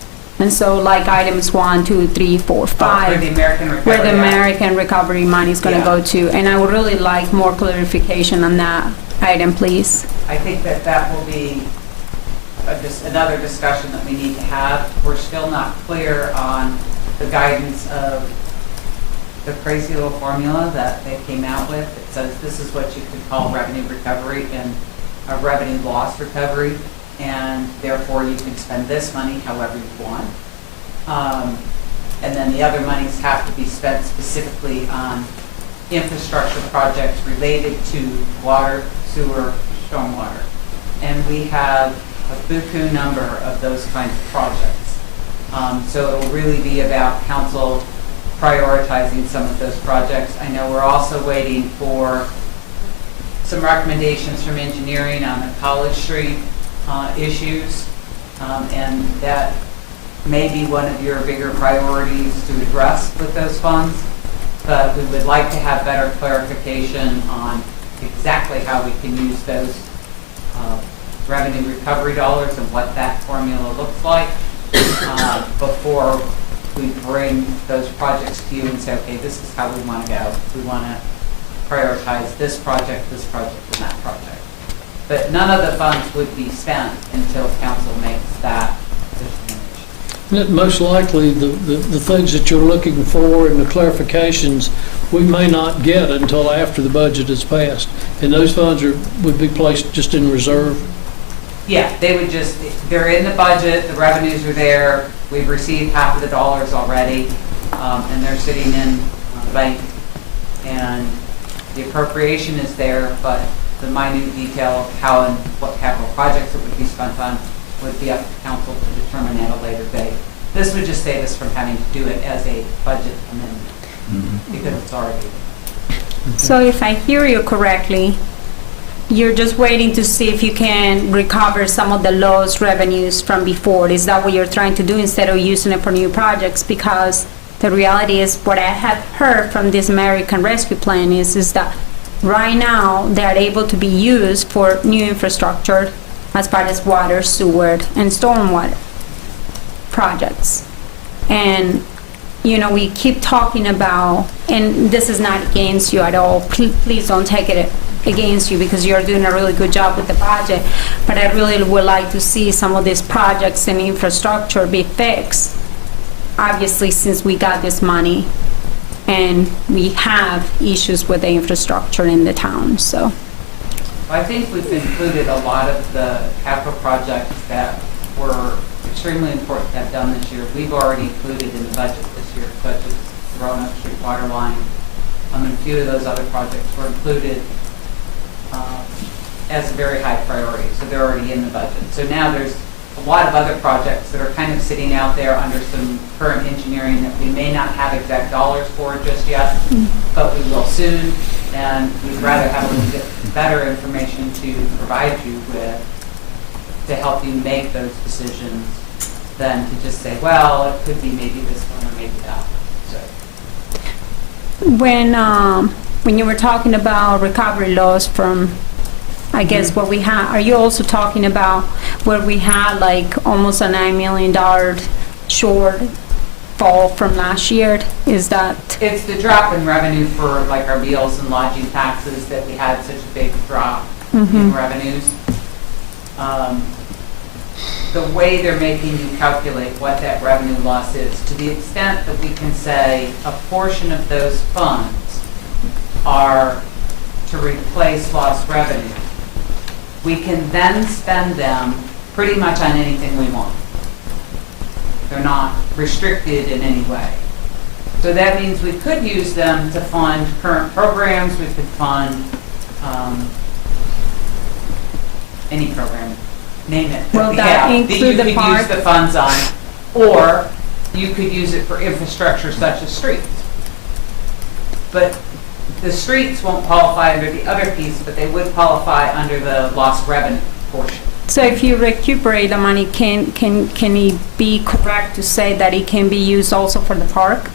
And so, like items 1, 2, 3, 4, 5, Where the American Recovery where the Act. American Recovery money is going to go to, and I would really like more clarification on that item, please. I think that will be just another discussion that we need to have. We're still not clear on the guidance of the crazy little formula that they came out with. It says this is what you could call revenue recovery and a revenue loss recovery, and therefore you can spend this money however you want. And then the other monies have to be spent specifically on infrastructure projects related to water, sewer, stormwater. And we have a buku number of those kinds of projects. So it'll really be about council prioritizing some of those projects. I know we're also waiting for some recommendations from engineering on the College Street issues, and that may be one of your bigger priorities to address with those funds, but we would like to have better clarification on exactly how we can use those revenue recovery dollars and what that formula looks like before we bring those projects to you and say, okay, this is how we want to go. We want to prioritize this project, and that project. But none of the funds would be spent until council makes that determination. And most likely, the things that you're looking for and the clarifications, we may not get until after the budget is passed. And those funds would be placed just in reserve. Yeah, they would just, they're in the budget, the revenues are there, we've received half of the dollars already, and they're sitting in the bank. And the appropriation is there, but the minute detail of how and what capital projects it would be spent on would be up to council to determine at a later date. This would just save us from having to do it as a budget amendment, because it's already. So if I hear you correctly, you're just waiting to see if you can recover some of the lost revenues from before. Is that what you're trying to do instead of using it for new projects? Because the reality is, what I have heard from this American Rescue Plan is that right now they are able to be used for new infrastructure as far as water, sewer, and stormwater projects. And you know, we keep talking about, and this is not against you at all, please don't take it against you because you're doing a really good job with the budget, but I really would like to see some of these projects and infrastructure be fixed. Obviously, since we got this money and we have issues with the infrastructure in the town, so. I think we've included a lot of the capital projects that were extremely important to have done this year. We've already included in the budget this year, such as the Roanoke Street water line. And a few of those other projects were included as a very high priority, so they're already in the budget. So now there's a lot of other projects that are kind of sitting out there under some current engineering that we may not have exact dollars for just yet, but we will soon. And we'd rather have a little bit better information to provide you with to help you make those decisions than to just say, well, it could be maybe this one or maybe that. So. When you were talking about recovery loss from, I guess, what we had, are you also talking about where we had like almost a $9 million shortfall from last year? Is that? It's the drop in revenue for like our meals and lodging taxes that we had such a big drop in revenues. The way they're making you calculate what that revenue loss is, to the extent that we can say a portion of those funds are to replace lost revenue, we can then spend them pretty much on anything we want. They're not restricted in any way. So that means we could use them to fund current programs, we could fund any program, name it. Will that include the park? You could use the funds on, or you could use it for infrastructure such as streets. But the streets won't qualify under the other piece, but they would qualify under the lost revenue portion. So if you recuperate the money, can it be correct to say that it can be used also for the park?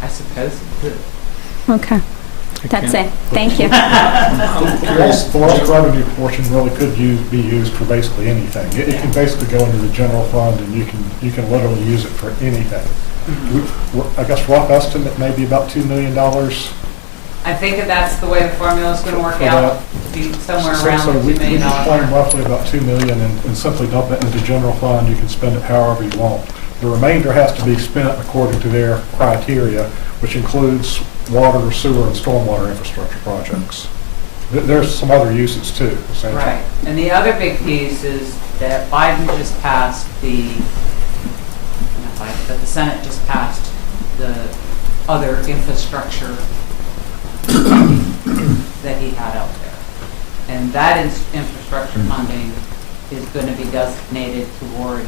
I suppose it could. Okay. That's it. Thank you. The lost revenue portion really could be used for basically anything. It can basically go into the general fund, and you can literally use it for anything. I guess rough estimate maybe about $2 million. I think that that's the way the formula is going to work out, be somewhere around So $2 we million. can claim roughly about $2 million and simply dump it into the general fund. You can spend it however you want. The remainder has to be spent according to their criteria, which includes water, sewer, and stormwater infrastructure projects. There's some other uses too. Right. And the other big piece is that Biden just passed but the Senate just passed the other infrastructure that he had out there. And that infrastructure funding is going to be designated toward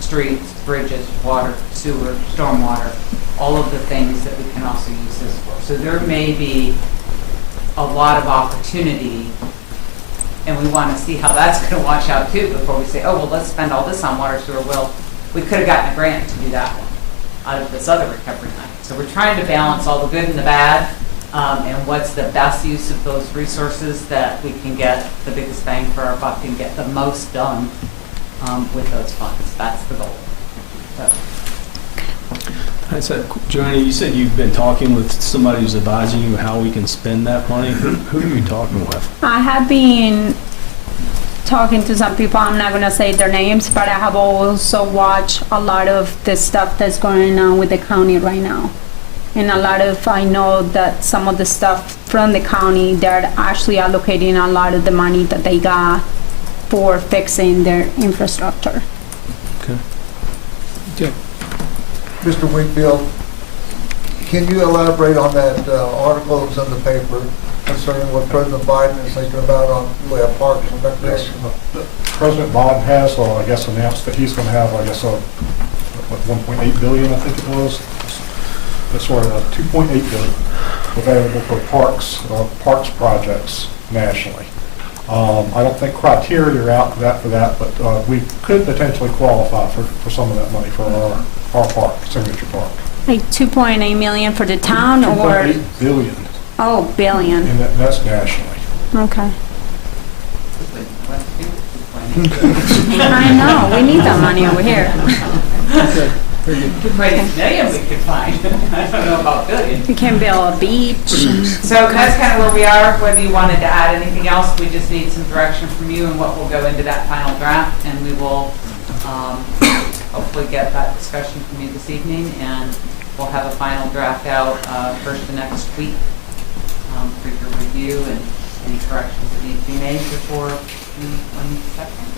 streets, bridges, water, sewer, stormwater, all of the things that we can also use this for. So there may be a lot of opportunity, and we want to see how that's going to wash out too before we say, oh, well, let's spend all this on water, sewer. Well, we could have gotten a grant to do that one out of this other recovery money. So we're trying to balance all the good and the bad, and what's the best use of those resources that we can get the biggest bang for our buck and get the most done with those funds. That's the goal. So. Joanna, you said you've been talking with somebody who's advising you how we can spend that money. Who are you talking with? I have been talking to some people. I'm not going to say their names, but I have also watched a lot of the stuff that's going on with the county right now. And I know that some of the stuff from the county, they're actually allocating a lot of the money that they got for fixing their infrastructure. Okay. Mr. Wingfield, can you elaborate on that article that was in the paper concerning what President Biden is thinking about on the way of parks and recreation? President Biden has, I guess, announced that he's going to have, I guess, $1.8 billion, I think it was. That's sort of $2.8 billion available for parks projects nationally. I don't think criteria are out for that, but we could potentially qualify for some of that money for our park, Signature Park. Like 2.8 million for the town, or? 2.8 billion. Oh, billion. And that's nationally. Okay. I know, we need that money over here. Very good. Good million we could find. I don't know about billion. We can build a beach. So that's kind of where we are. Whether you wanted to add anything else, we just need some direction from you and what will go into that final draft, and we will hopefully get that discussion from you this evening, and we'll have a final draft out first of next week for your review and any corrections that need to be made before one second.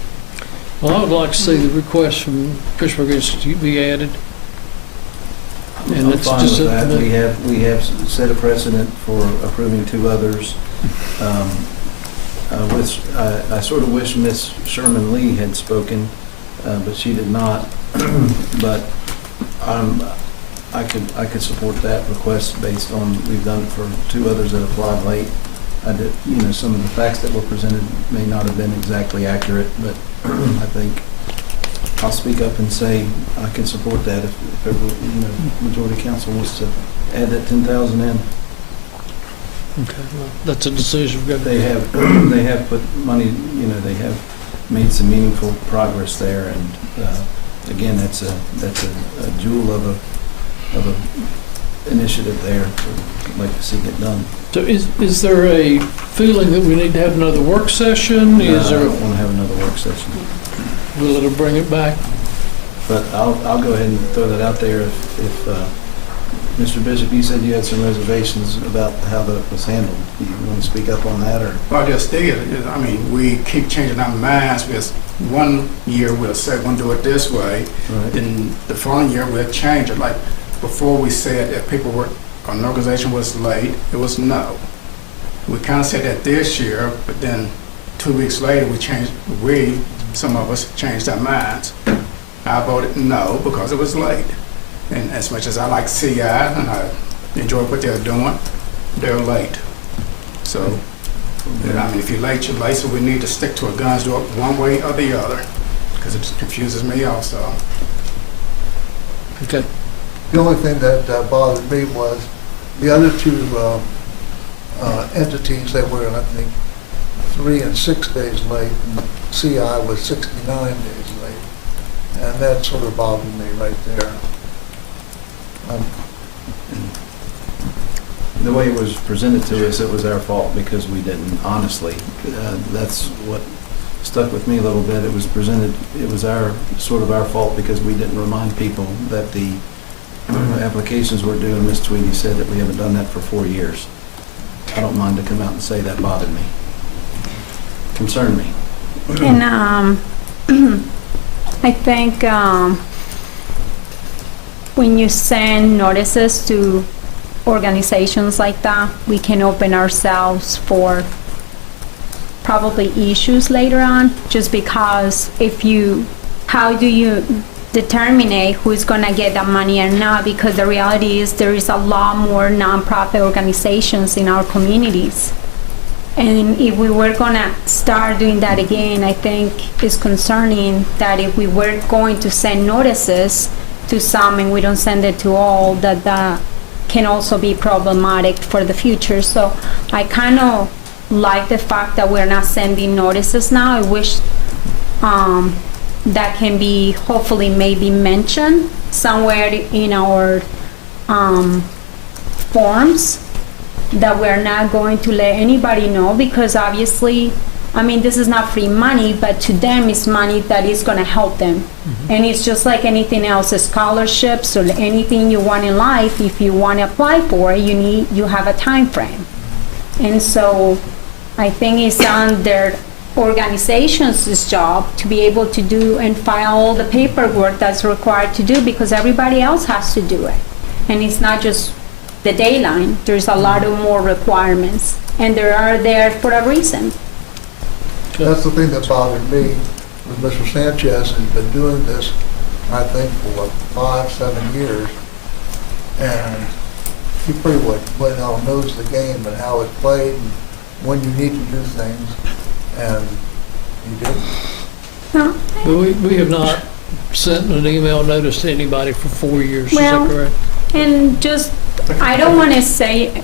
Well, I would like to see the request from Christiansburg Institute be added. And I'm it's fine just with a- that. We have set a precedent for approving 2 others. I sort of wish Miss Sherman Lee had spoken, but she did not. But I could support that request based on, we've done it for 2 others that applied late. Some of the facts that were presented may not have been exactly accurate, but I think I'll speak up and say I can support that if majority council wants to add that 10,000 in. Okay, well, that's a decision. We've got to They have put money, they have made some meaningful progress there, and again, that's a jewel of a initiative there. I'd like to see it done. So is there a feeling that we need to have another work session? No, Is I there? don't want to have another work session. Will it bring it back? But I'll go ahead and throw that out there. If Mr. Bishop, you said you had some reservations about how that was handled. Do you want to speak up on that, or? Well, I just stated, I mean, we keep changing our minds because one year we'll say we're going to do it this way, Right. then the following year we'll change it. Like before we said that paperwork on an organization was late, it was no. We kind of said that this year, but then 2 weeks later some of us changed our minds. I voted no because it was late. And as much as I like CI and I enjoy what they're doing, they're late. So, I mean, if you're late, you're late, so we need to stick to a guns, do it one way or the other, because it confuses me also. Okay. The only thing that bothered me was the other 2 entities that were, I think, 3 and 6 days late, and CI was 69 days late. And that sort of bothered me right there. The way it was presented to us, it was our fault because we didn't, honestly. That's what stuck with me a little bit. It was presented, it was sort of our fault because we didn't remind people that the applications were due, and Ms. Tweedy said that we haven't done that for 4 years. I don't mind to come out and say that bothered me, concerned me. And I think when you send notices to organizations like that, we can open ourselves for probably issues later on, just because how do you determine who's gonna get that money or not? Because the reality is there is a lot more nonprofit organizations in our communities. And if we were gonna start doing that again, I think it's concerning that if we were going to send notices to some and we don't send it to all, that can also be problematic for the future. So I kind of like the fact that we're not sending notices now. I wish that can be hopefully maybe mentioned somewhere in our forms, that we're not going to let anybody know, because obviously, I mean, this is not free money, but to them it's money that is going to help them. And it's just like anything else, scholarships or anything you want in life. If you want to apply for it, you have a time frame. And so I think it's on their organization's job to be able to do and file all the paperwork that's required to do, because everybody else has to do it. And it's not just the dayline. There's a lot of more requirements, and they are there for a reason. That's the thing that bothered me with Mr. Sanchez. He's been doing this, I think, for 5-7 years. And he pretty well knows the game and how it's played and when you need to do things. And he didn't. But we have not sent an email notice to anybody for 4 years, Well, is that correct? And just, I don't want to say,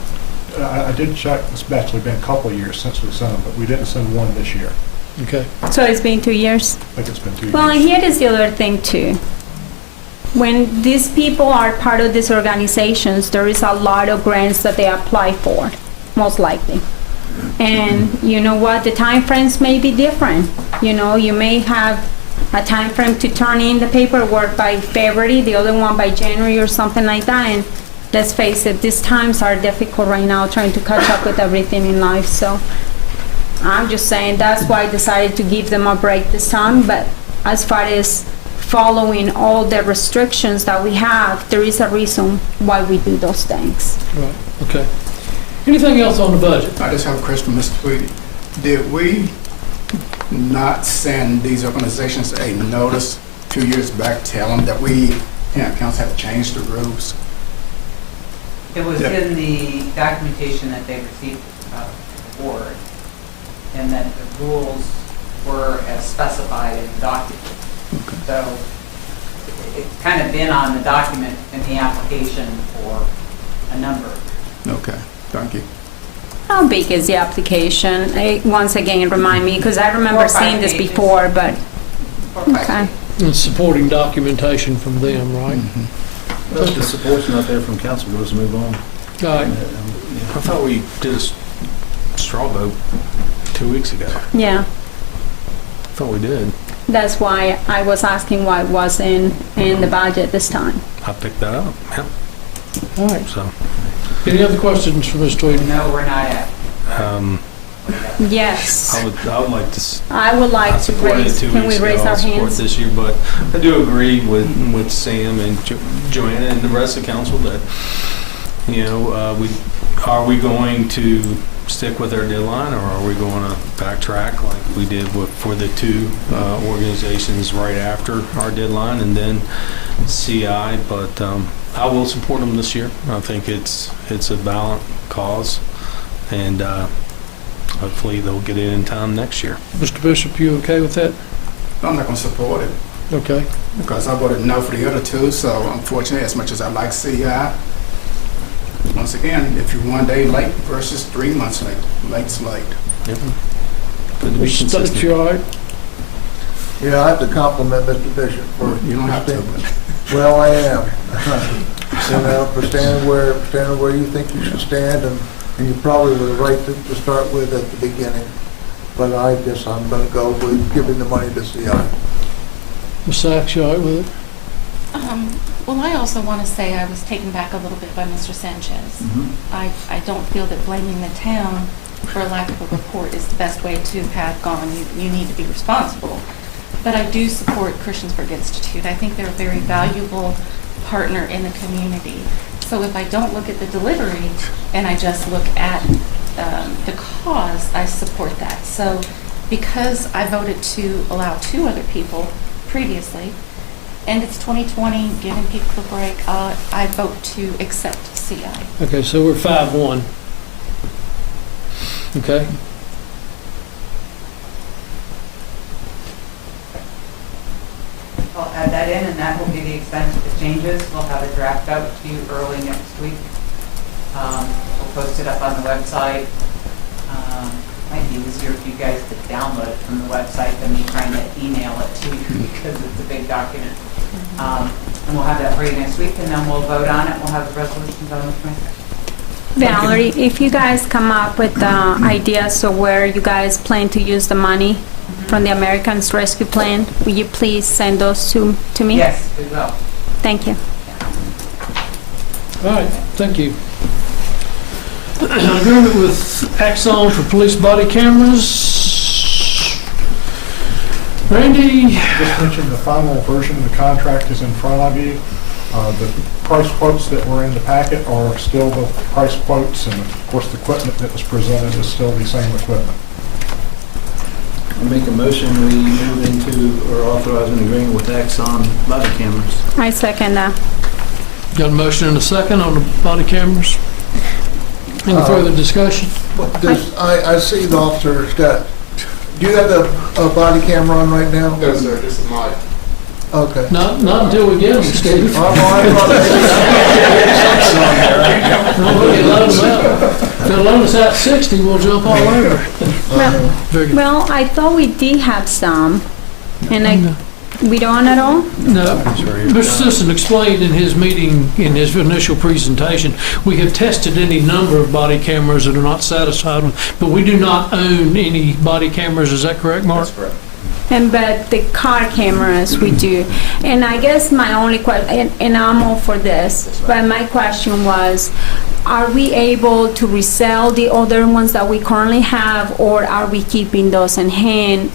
I did check, it's actually been a couple of years since we sent them, but we didn't send one this year. Okay. so it's been 2 years. I think it's been 2 years. Well, and here is the other thing too. when these people are part of these organizations, there is a lot of grants that they apply for, most likely. And you know what, the time frames may be different. You know, you may have a time frame to turn in the paperwork by February, the other one by January or something like that. And let's face it, these times are difficult right now, trying to catch up with everything in life. So I'm just saying that's why I decided to give them a break this time. But as far as following all the restrictions that we have, there is a reason why we do those things. Right, okay. Anything else on the budget? I just have a question, Mr. Tweedy. Did we not send these organizations a notice 2 years back telling them that we, council, have changed the rules? It was in the documentation that they received from the board, and that the rules were as specified in the document. Okay. So it's kind of been on the document in the application for a number. Okay, thank you. How big is the application? Once again, remind me, because I remember 4 or 5 seeing this pages. before, but, 4 or 5 okay. pages. And supporting documentation from them, right? Well, if the support's not there from council, we'll just move on. All right. I thought we did a straw vote 2 weeks ago. Yeah, I thought we did. that's why I was asking why it wasn't in the budget this time. I picked that up, yeah. All right. So, Any other questions for Ms. Tweedy? No, we're not at. Yes, I would like to I would like to supported it raise, 2 can we weeks ago. raise I'll our support hands? this year, but I do agree with Sam and Joanna and the rest of the council that, you know, are we going to stick with our deadline, or are we going to backtrack like we did for the two organizations right after our deadline and then CI? But I will support them this year. I think it's a valiant cause, and hopefully they'll get it in time next year. Mr. Bishop, you okay with that? I'm not going to support it Okay. because I voted no for the other two. So unfortunately, as much as I like CI, once again, if you're 1 day late versus 3 months late, late's late. Yep. Good to be Mr. consistent. Stokes, you all right? Yeah, I have to compliment Mr. Bishop for. You don't have to. Well, I am. You know, for standing where you think you should stand, and you probably were right to start with at the beginning. But I guess I'm gonna go with giving the money to CI. Ms. Sachs, you all right with it? Well, I also want to say I was taken back a little bit by Mr. Sanchez. I don't feel that blaming the town for a lack of a report is the best way to have gone. You need to be responsible. But I do support Christiansburg Institute. I think they're a very valuable partner in the community. So if I don't look at the delivery and I just look at the cause, I support that. So because I voted to allow 2 other people previously, and it's 2020, giving people a break, I vote to accept CI. Okay, so we're 5-1. Okay. I'll add that in, and that will be the extent of the changes. We'll have a draft out to you early next week. We'll post it up on the website. Might be easier if you guys could download it from the website than me trying to email it to you because it's a big document. And we'll have that for you next week, and then we'll vote on it. We'll have the resolutions on the 22nd. Valerie, if you guys come up with ideas of where you guys plan to use the money from the Americans Rescue Plan, will you please send those to me? Yes, we will. Thank you. All right, thank you. Agreement with Axon for police body cameras. Randy? Just mentioned the final version of the contract is in front of you. The price quotes that were in the packet are still the price quotes, and of course the equipment that was presented is still the same equipment. I make a motion, we move into or authorize an agreement with Axon body cameras. I second that. Got a motion and a second on the body cameras. Any further discussion? I see the officer's got, do you have a body camera on right now? No, sir, this is mine. Okay. Not until we get them, Steve. I thought maybe something on there. We'll load them out. If they'll load us out 60, we'll jump all over. Very good. Well, I thought we did have some, and We don't at all? No. Mr. Simpson explained in his meeting, in his initial presentation, we have tested any number of body cameras that are not satisfied with, but we do not own any body cameras. Is that correct, Mark? That's correct. But the car cameras, we do. And I guess my only question, and I'm all for this, but my question was, are we able to resell the other ones that we currently have, or are we keeping those in hand?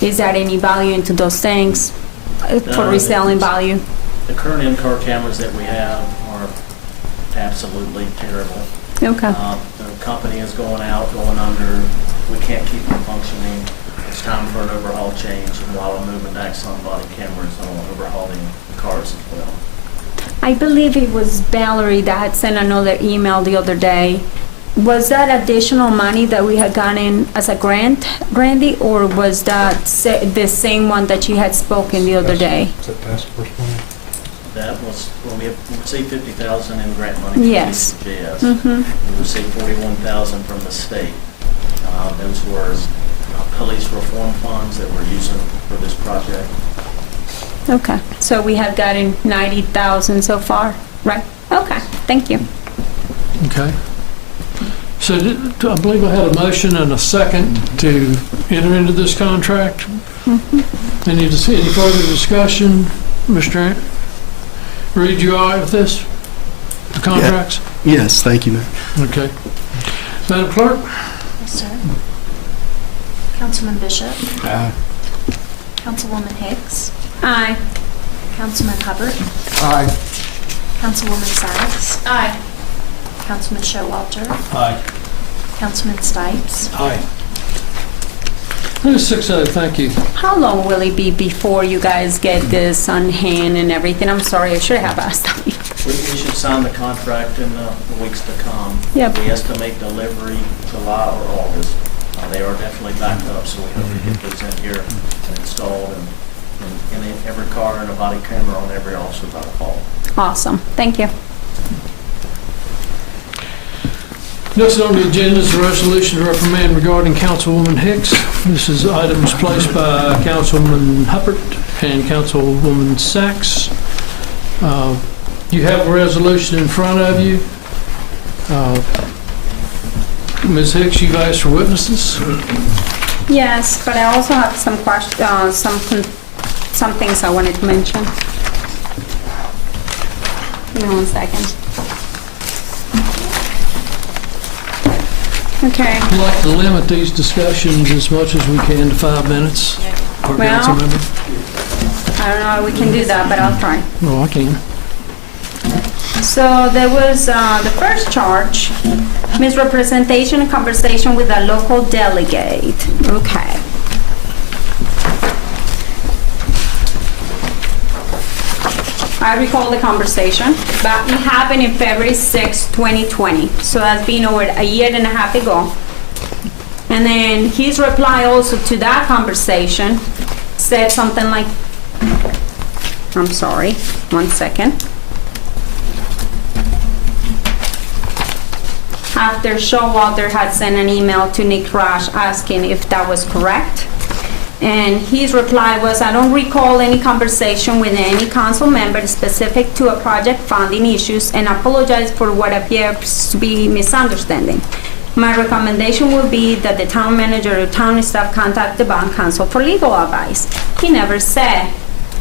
Is there any value into those things for reselling value? The current in-car cameras that we have are absolutely terrible. Okay. The company is going out, going under. We can't keep them functioning. It's time for an overhaul change, and while I'm moving next on body cameras, I'm overhauling the cars as well. I believe it was Valerie that had sent another email the other day. Was that additional money that we had gotten as a grant, Randy, or was that the same one that you had spoken the other day? Is that task force money? That was when we received $50,000 in grant money from Yes. DCGS. Mm-hmm. We received $41,000 from the state. Those were police reform funds that we're using for this project. Okay, so we have gotten 90,000 so far, right? Okay, thank you. Okay. So I believe I had a motion and a second to enter into this contract. Mm-hmm. Any further discussion? Mr. Reed, you all right with this? The contracts? Yes, thank you, Mayor. Okay. Madam Clerk? Yes, sir. Councilman Bishop. Aye. Councilwoman Hicks. Aye. Councilman Hubbard. Aye. Councilwoman Sacks. Aye. Councilman Showalter. Aye. Councilman Stipes. Aye. Who's 6-0? Thank you. How long will it be before you guys get this on hand and everything? I'm sorry, I should have asked. We should sign the contract in the weeks to come. Yep. We estimate delivery July or August. They are definitely backed up, so we hope to get those in here and installed and in every car and a body camera on every officer by the fall. Awesome, thank you. Next on the agenda is a resolution to reprimand regarding Councilwoman Hicks. This is items placed by Councilman Hubbard and Councilwoman Sacks. You have a resolution in front of you. Ms. Hicks, you've asked for witnesses. Yes, but I also have some questions, some things I wanted to mention. Give me 1 second. Okay. I'd like to limit these discussions as much as we can to 5 minutes per Well, council member. I don't know how we can do that, but I'll try. No, I can. So there was the first charge, misrepresentation and conversation with a local delegate. Okay. I recall the conversation, but it happened in February 6, 2020. So that's been over a year and a half ago. And then his reply also to that conversation said something like, I'm sorry, 1 second. After Showalter had sent an email to Nick Rash asking if that was correct. And his reply was, I don't recall any conversation with any council member specific to a project funding issues and apologize for what appears to be misunderstanding. My recommendation would be that the town manager or town staff contact the bond council for legal advice. He never said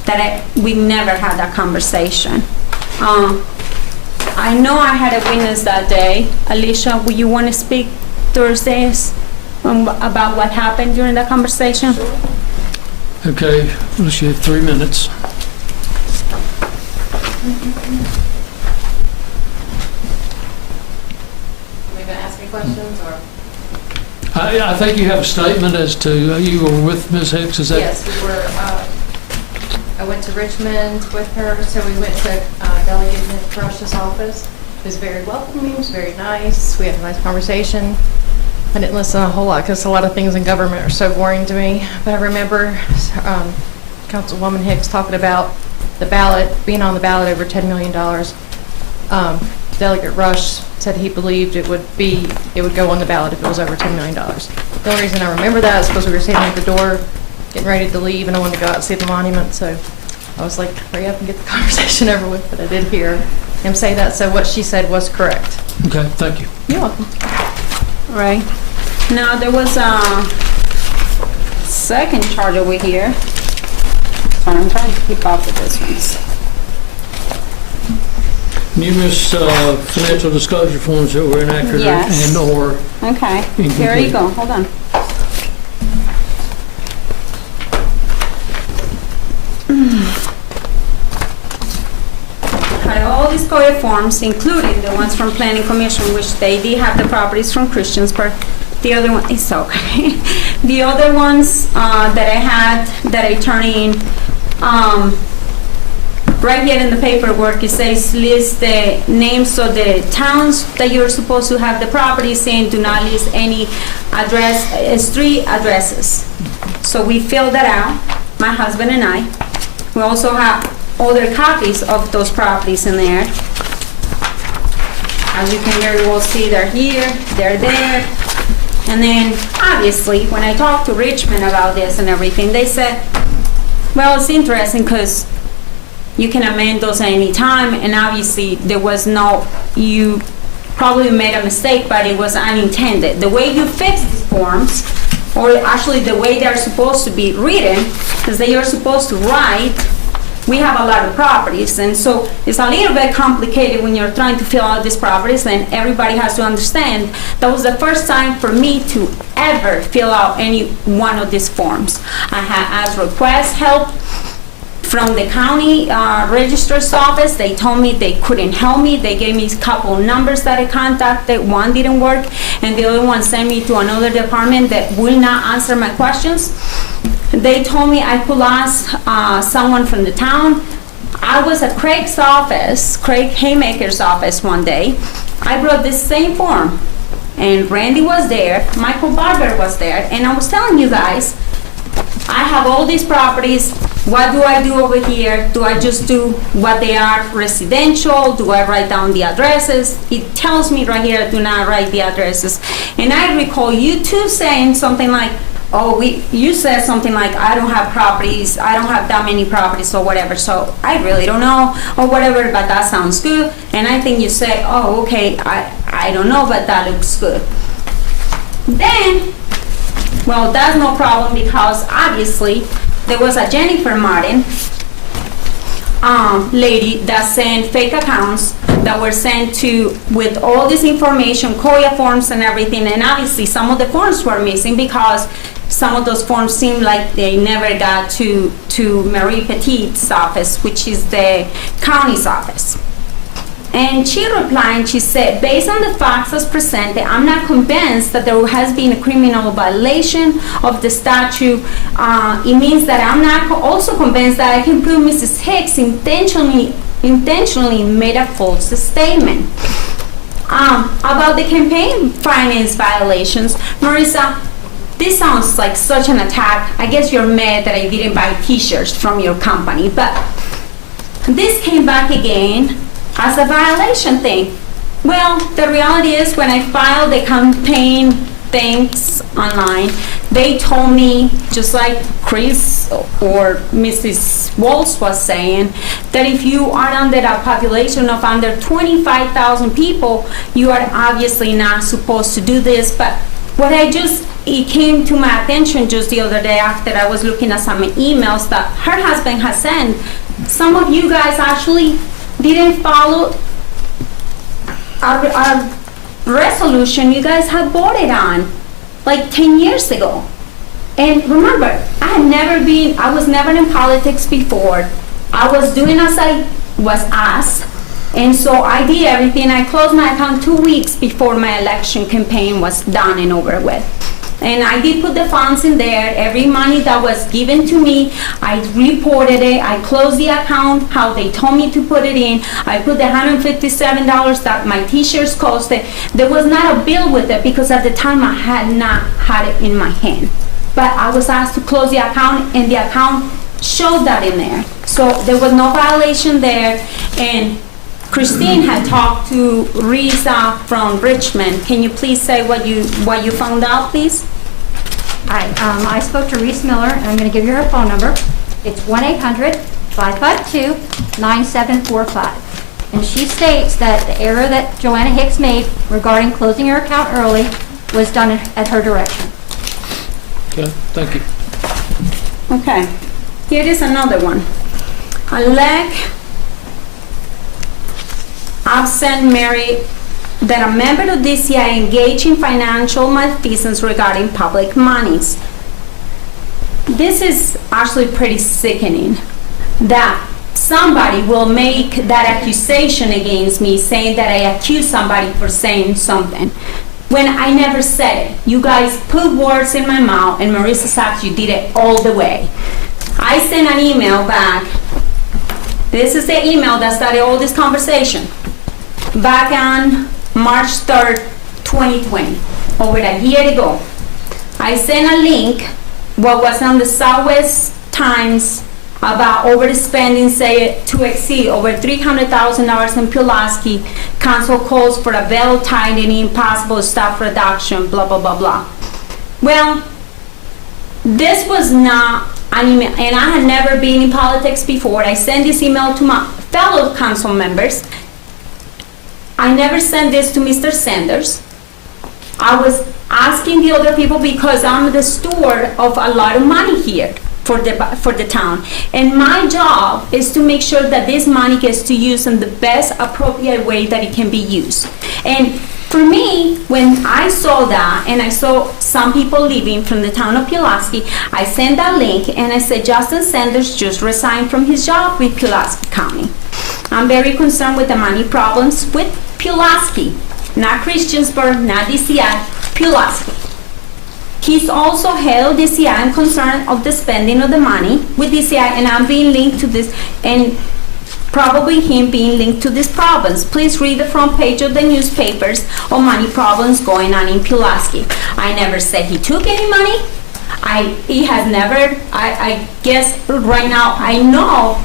that we never had that conversation. I know I had a witness that day. Alicia, would you want to speak Thursdays about what happened during that conversation? Okay, you have 3 minutes. Are we going to ask any questions, or? I think you have a statement as to, you were with Ms. Hicks, is that? Yes, we were, I went to Richmond with her, so we went to Delegate Nick Rush's office. It was very welcoming, it was very nice, we had a nice conversation. I didn't listen a whole lot because a lot of things in government are so boring to me. But I remember Councilwoman Hicks talking about the ballot, being on the ballot over $10 million. Delegate Rush said he believed it would go on the ballot if it was over $10 million. The only reason I remember that is because we were standing at the door getting ready to leave, and I wanted to go out and see the monument, so I was like, hurry up and get the conversation over with, but I did hear him say that, so what she said was correct. Okay, thank you. You're welcome. All right. Now, there was a second charge over here. So I'm trying to keep up with this one. Numerous financial disclosure forms that were inaccurate Yes. and/or Okay, here incomplete. you go, hold on. Had all these COA forms, including the ones from Planning Commission, which they did have the properties from Christiansburg. The other one is okay. The other ones that I had, that I turned in, right here in the paperwork, it says list the names of the towns that you're supposed to have the properties in. Do not list any address, street addresses. So we filled that out, my husband and I. We also have other copies of those properties in there. As you can very well see, they're here, they're there. And then, obviously, when I talked to Richmond about this and everything, they said, well, it's interesting because you can amend those at any time, and obviously there was no, you probably made a mistake, but it was unintended. The way you fix these forms, or actually the way they're supposed to be written, because they are supposed to write, we have a lot of properties, and so it's a little bit complicated when you're trying to fill out these properties, and everybody has to understand that was the first time for me to ever fill out any one of these forms. I had asked request help from the county registrar's office. They told me they couldn't help me. They gave me a couple numbers that I contacted. One didn't work, and the other one sent me to another department that will not answer my questions. They told me I could ask someone from the town. I was at Craig's office, Craig Haymaker's office one day. I brought this same form, and Randy was there, Michael Barber was there, and I was telling you guys, I have all these properties. What do I do over here? Do I just do what they are, residential? Do I write down the addresses? It tells me right here, do not write the addresses. And I recall you two saying something like, oh, you said something like, I don't have properties, I don't have that many properties or whatever, so I really don't know, or whatever, but that sounds good. And I think you said, oh, okay, I don't know, but that looks good. Then, well, that's no problem, because obviously there was a Jennifer Martin lady that sent fake accounts that were sent to, with all this information, COIA forms and everything, and obviously some of the forms were missing because some of those forms seemed like they never got to Marie Petit's office, which is the county's office. And she replied, and she said, based on the facts as presented, I'm not convinced that there has been a criminal violation of the statute. It means that I'm not also convinced that I can prove Mrs. Hicks intentionally made a false statement. About the campaign finance violations, Marissa, this sounds like such an attack. I guess you're mad that I didn't buy t-shirts from your company, but this came back again as a violation thing. Well, the reality is when I filed the campaign things online, they told me, just like Chris or Mrs. Walsh was saying, that if you are under a population of under 25,000 people, you are obviously not supposed to do this. But what it came to my attention just the other day after I was looking at some emails that her husband has sent. Some of you guys actually didn't follow our resolution you guys had voted on like 10 years ago. And remember, I was never in politics before. I was doing as I was asked, and so I did everything. I closed my account 2 weeks before my election campaign was done and over with. And I did put the funds in there. Every money that was given to me, I reported it. I closed the account how they told me to put it in. I put the $157 that my t-shirts costed. There was not a bill with it because at the time I had not had it in my hand. But I was asked to close the account, and the account showed that in there. So there was no violation there. And Christine had talked to Risa from Richmond. Can you please say what you found out, please? Hi, I spoke to Reese Miller, and I'm going to give you her phone number. It's 1-800-552-9745. And she states that the error that Joanna Hicks made regarding closing her account early was done at her direction. Okay, thank you. Okay, here is another one. I've sent Mary that a member of DCI engaged in financial malfeasance regarding public monies. This is actually pretty sickening that somebody will make that accusation against me, saying that I accuse somebody for saying something, when I never said it. You guys put words in my mouth, and Marissa Sachs, you did it all the way. I sent an email back. This is the email that started all this conversation. Back on March 3rd, 2020, over a year ago. I sent a link, what was on the Southwest Times, about overspending, say, to exceed over $300,000 in Pulaski. Council calls for a belt tightening, possible staff reduction, blah, blah, blah, blah. Well, this was not an email, and I had never been in politics before. I sent this email to my fellow council members. I never sent this to Mr. Sanders. I was asking the other people because I'm the steward of a lot of money here for the town. And my job is to make sure that this money gets to use in the best appropriate way that it can be used. And for me, when I saw that, and I saw some people leaving from the town of Pulaski, I sent that link and I said, Justin Sanders just resigned from his job with Pulaski County. I'm very concerned with the money problems with Pulaski, not Christiansburg, not DCI, Pulaski. He's also held DCI and concerned of the spending of the money with DCI, and I'm being linked to this, and probably him being linked to this problems. Please read the front page of the newspapers on money problems going on in Pulaski. I never said he took any money. He has never, I guess right now, I know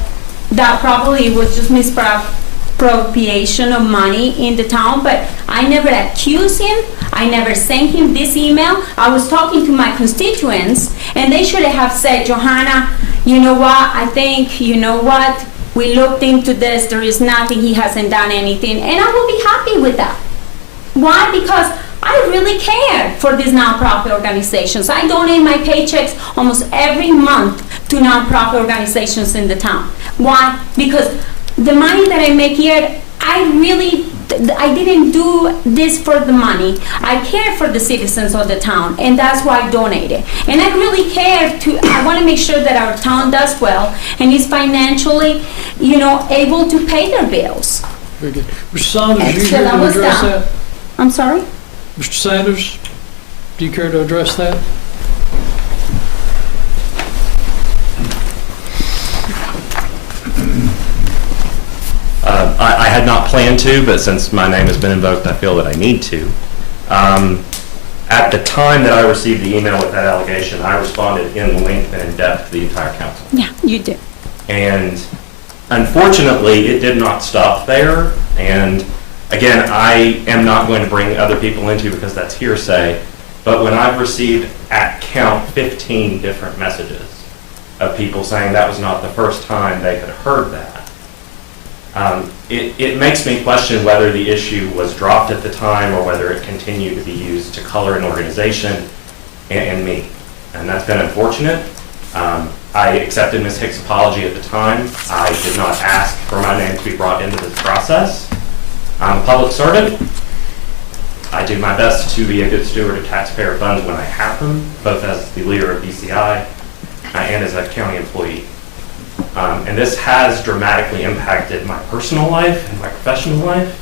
that probably it was just misappropriation of money in the town, but I never accused him. I never sent him this email. I was talking to my constituents, and they should have said, Johanna, you know what, I think, you know what, we looked into this, there is nothing, he hasn't done anything, and I will be happy with that. Why? Because I really care for these nonprofit organizations. I donate my paychecks almost every month to nonprofit organizations in the town. Why? Because the money that I make here, I didn't do this for the money. I care for the citizens of the town, and that's why I donated. And I really care I want to make sure that our town does well and is financially, able to pay their bills. Very good. Mr. Saunders, do you care to address that? I'm sorry? Mr. Sanders, do you care to address that? I had not planned to, but since my name has been invoked, I feel that I need to. At the time that I received the email with that allegation, I responded in length and in depth to the entire council. Yeah, you did. And unfortunately, it did not stop there. And again, I am not going to bring other people into because that's hearsay. But when I've received at count 15 different messages of people saying that was not the first time they had heard that, it makes me question whether the issue was dropped at the time or whether it continued to be used to color an organization and me. And that's been unfortunate. I accepted Ms. Hicks' apology at the time. I did not ask for my name to be brought into this process. I'm a public servant. I do my best to be a good steward of taxpayer funds when I have them, both as the leader of DCI and as a county employee. And this has dramatically impacted my personal life and my professional life,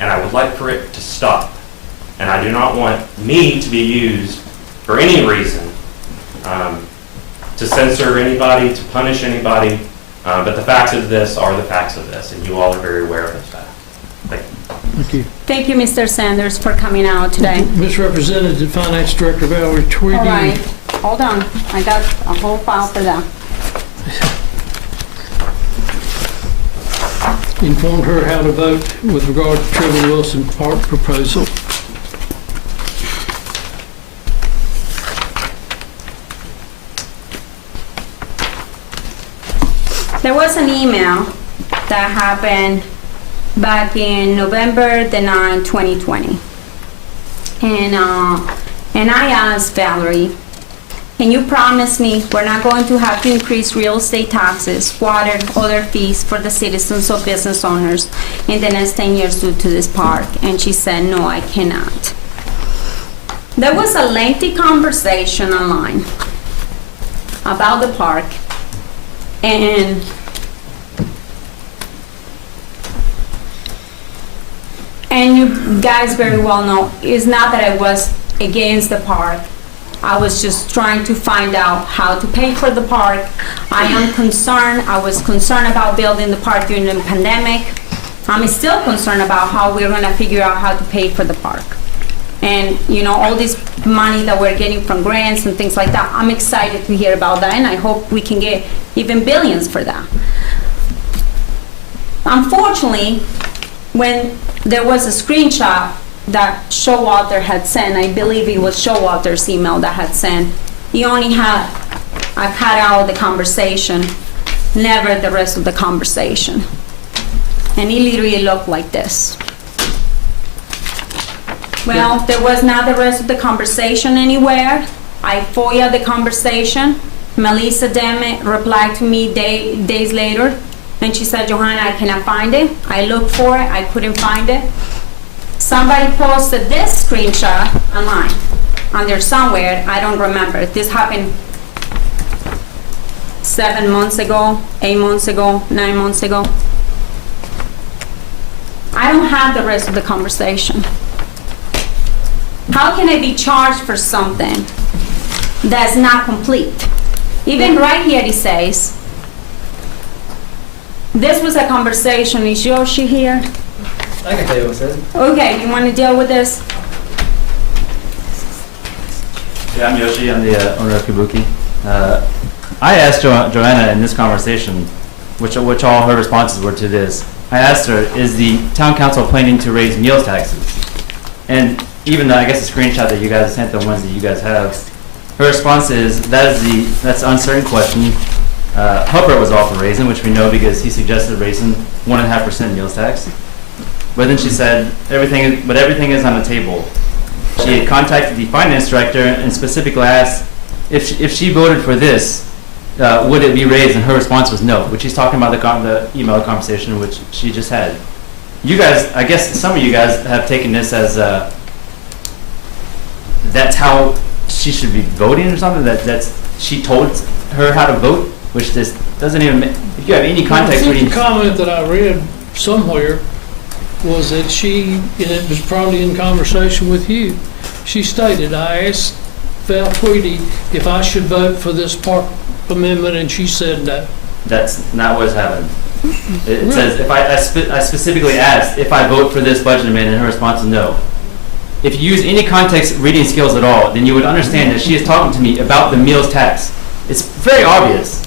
and I would like for it to stop. And I do not want me to be used for any reason to censor anybody, to punish anybody, but the facts of this are the facts of this, and you all are very aware of those facts. Thank you. Thank you. Thank you, Mr. Sanders, for coming out today. Ms. Representative Finance Director Valerie Tweedy. All right, hold on. I got a whole file for that. Informed her how to vote with regard to Trevor Wilson Park proposal. There was an email that happened back in November the 9th, 2020. And I asked Valerie, can you promise me we're not going to have to increase real estate taxes, water, other fees for the citizens or business owners in the next 10 years due to this park? And she said, no, I cannot. There was a lengthy conversation online about the park, and you guys very well know, it's not that I was against the park. I was just trying to find out how to pay for the park. I am concerned, I was concerned about building the park during the pandemic. I'm still concerned about how we're gonna figure out how to pay for the park. And, you know, all this money that we're getting from grants and things like that, I'm excited to hear about that, and I hope we can get even billions for that. Unfortunately, when there was a screenshot that Showalter had sent, I believe it was Showalter's email that had sent, he only had a cutout of the conversation, never the rest of the conversation. And it literally looked like this. Well, there was not the rest of the conversation anywhere. I FOIA'd the conversation. Melissa Demme replied to me days later, and she said, Johanna, I cannot find it. I looked for it, I couldn't find it. Somebody posted this screenshot online, on there somewhere, I don't remember. This happened 7 months ago, 8 months ago, 9 months ago. I don't have the rest of the conversation. How can I be charged for something that's not complete? Even right here it says, this was a conversation. Is Yoshi here? I can tell you what it says. Okay, you want to deal with this? Yeah, I'm Yoshi. I'm the owner of Kabuki. I asked Joanna in this conversation, which all her responses were to this. I asked her, is the town council planning to raise meals taxes? And even though I guess the screenshot that you guys sent, the ones that you guys have, her response is, that's an uncertain question. Hubbard was all for raising, which we know because he suggested raising 1.5% meals tax. But then she said, everything is on the table. She had contacted the finance director and specifically asked if she voted for this, would it be raised? And her response was no, which she's talking about the email conversation which she just had. You guys, I guess some of you guys have taken this as that's how she should be voting or something, that's she told her how to vote, which this doesn't even, if you have any context. I think the comment that I read somewhere was that she, and it was probably in conversation with you, she stated, I asked Val Tweedy if I should vote for this park amendment, and she said no. That's not what's happened. It says, if I specifically asked if I vote for this budget amendment, and her response is no. If you use any context reading skills at all, then you would understand that she is talking to me about the meals tax. It's very obvious.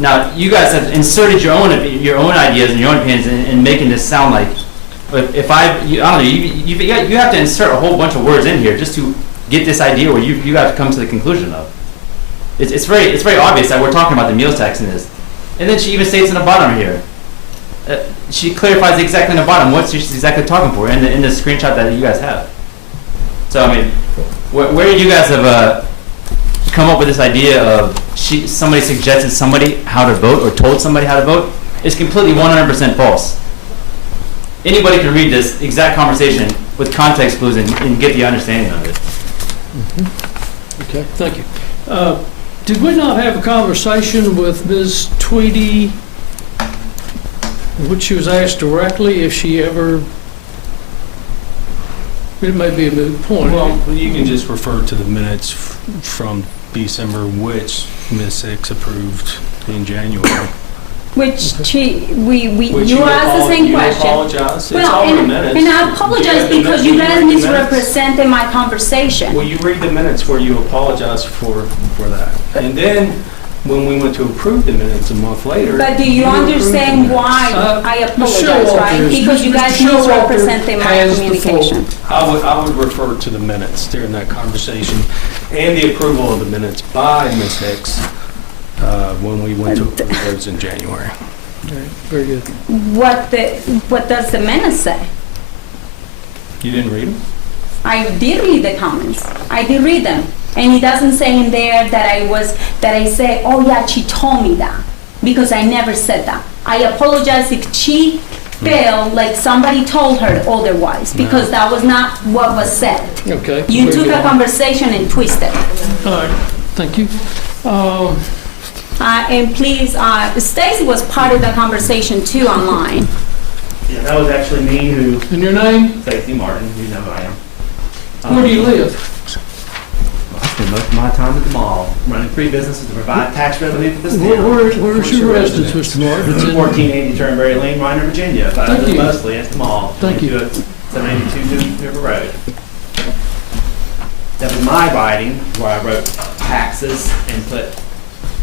Now, you guys have inserted your own ideas and your own opinions in making this sound like, if I don't know, you have to insert a whole bunch of words in here just to get this idea where you have to come to the conclusion of. It's very obvious that we're talking about the meals tax in this. And then she even states in the bottom here, she clarifies exactly in the bottom what she's exactly talking for in the screenshot that you guys have. So I mean, where you guys have come up with this idea of somebody suggested somebody how to vote or told somebody how to vote is completely 100% false. Anybody can read this exact conversation with context clues and get the understanding of it. Okay, thank you. Did we not have a conversation with Ms. Tweedy, in which she was asked directly if she ever, it may be a moot point. Well, you can just refer to the minutes from December, which Ms. Hicks approved in January. Which you asked the same question. Apologize. Well, it's all in the minutes. And I apologize because you guys misrepresented my conversation. Well, you read the minutes where you apologize for that. And then, when we went to approve the minutes a month later. But do you understand why I apologize, right? Because you guys misrepresented my communication. I would refer to the minutes during that conversation and the approval of the minutes by Ms. Hicks when we went to approve those in January. Okay, very good. What does the minutes say? You didn't read them? I did read the comments. I did read them. And it doesn't say in there that I say, oh yeah, she told me that. Because I never said that. I apologize if she felt like somebody told her otherwise, because that was not what was said. Okay. You took a conversation and twisted it. All right, thank you. And please, Stacy was part of the conversation too online. Yeah, that was actually me who. And your name? Stacey Martin, you know who I am. Where do you live? I spend most of my time at the mall, running 3 businesses to provide tax revenue for this town. Where's your residence, Mr. Martin? 1480 Turnberry Lane, Minor, Virginia. But I live mostly at the mall. Thank you. 782 River Road. That was my writing, where I wrote taxes and put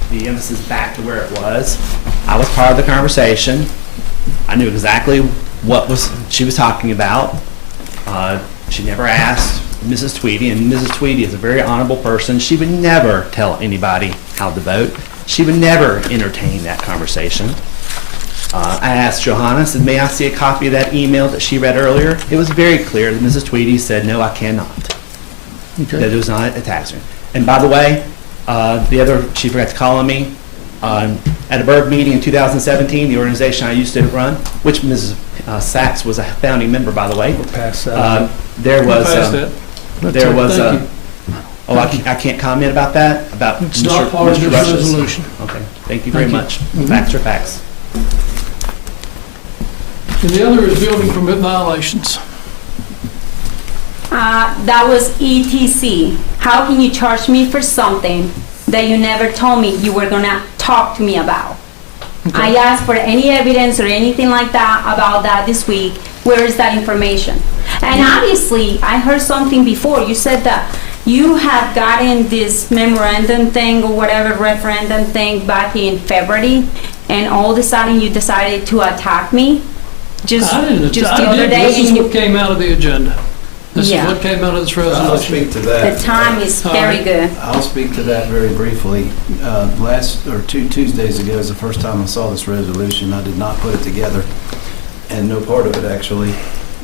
the emphasis back to where it was. I was part of the conversation. I knew exactly what she was talking about. She never asked Mrs. Tweedy, and Mrs. Tweedy is a very honorable person. She would never tell anybody how to vote. She would never entertain that conversation. I asked Johanna, said, may I see a copy of that email that she read earlier? It was very clear that Mrs. Tweedy said, no, I cannot. Okay. That it was not a tax return. And by the way, she forgot to call on me. At a Berg meeting in 2017, the organization I used to run, which Mrs. Sachs was a founding member, by the way. We'll pass that. There was, Thank you. I can't comment about that, about It's not part of this resolution. Okay, thank you very Thank you. much. Mhm. Facts are facts. And the other is building permit violations. That was ETC. How can you charge me for something that you never told me you were gonna talk to me about? I asked for any evidence or anything like that about that this week. Where is that information? And obviously, I heard something before. You said that you had gotten this memorandum thing or whatever referendum thing back in February, and all of a sudden you decided to attack me just the other day. This is what came out of the agenda. This is Yeah. what came out of this I'll resolution. speak to that. The time is very good. I'll speak to that very briefly. Two Tuesdays ago is the first time I saw this resolution. I did not put it together, and no part of it actually.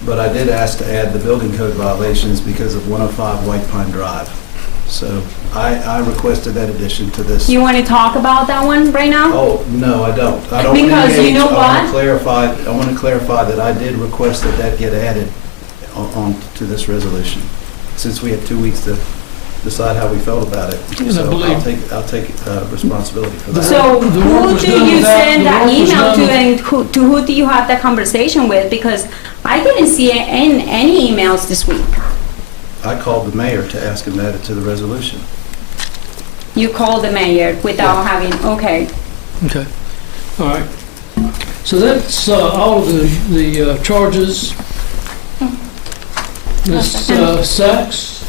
But I did ask to add the building code violations because of 105 White Pine Drive. So I requested that addition to this. You want to talk about that one right now? Oh, no, I don't. I don't Because you know I what? want to clarify that I did request that get added on to this resolution, since we had 2 weeks to decide how we felt about it. So I'll take responsibility for that. So who do you send that email to, and who do you have that conversation with? Because I didn't see any emails this week. I called the mayor to ask him to add it to the resolution. You called the mayor without having, okay. Okay, all right. So that's all of the charges. Ms. Sachs?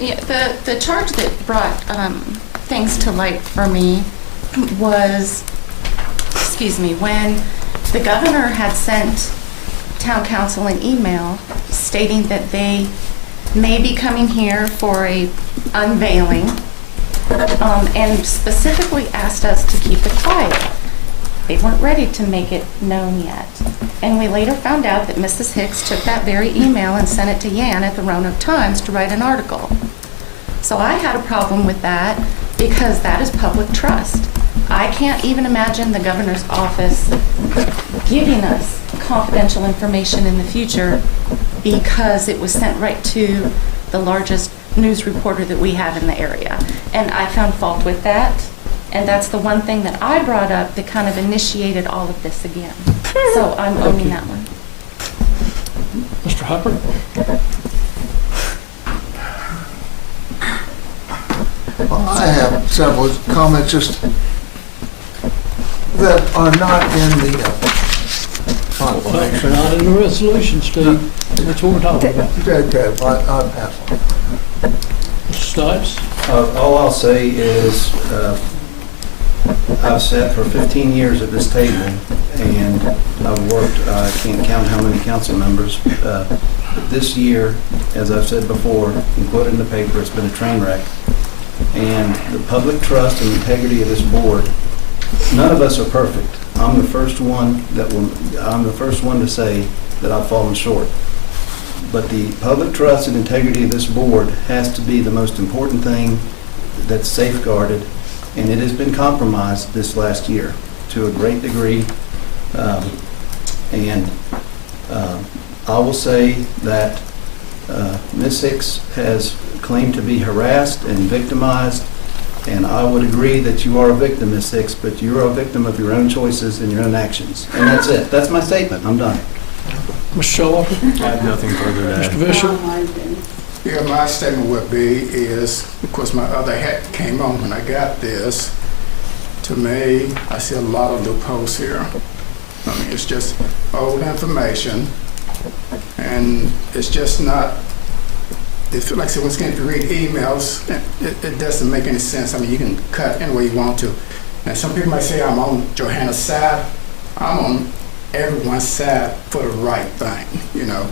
Yeah, the charge that brought things to light for me was, when the governor had sent town council an email stating that they may be coming here for a unveiling, and specifically asked us to keep it quiet. They weren't ready to make it known yet. And we later found out that Mrs. Hicks took that very email and sent it to Yan at the Roanoke Times to write an article. So I had a problem with that because that is public trust. I can't even imagine the governor's office giving us confidential information in the future because it was sent right to the largest news reporter that we have in the area. And I found fault with that. And that's the one thing that I brought up that kind of initiated all of this again. So I'm owning that one. Mr. Hopper? Well, I have several comments just that are not in the They're not in the resolution, Steve. That's what we're talking about. Okay, I'll pass on. Mr. Stipes? All I'll say is I've sat for 15 years at this table, and I've worked, I can't count how many council members. But this year, as I've said before, and quoted in the paper, it's been a train wreck. and the public trust and integrity of this board. None of us are perfect. I'm the first one to say that I've fallen short. But the public trust and integrity of this board has to be the most important thing that's safeguarded, and it has been compromised this last year to a great degree. I will say that Ms. Hicks has claimed to be harassed and victimized, and I would agree that you are a victim, Ms. Hicks, but you are a victim of your own choices and your own actions. And that's it. That's my statement. I'm done. Mr. Showalter? I have nothing further to add. Mr. Bishop? Yeah, my statement would be is, of course, my other hat came on when I got this. To me, I see a lot of loopholes here. I mean, it's just old information, and it's just not, like I said, once again, if you read emails, it doesn't make any sense. I mean, you can cut any way you want to. And some people might say I'm on Johanna's side. I'm on everyone's side for the right thing, you know.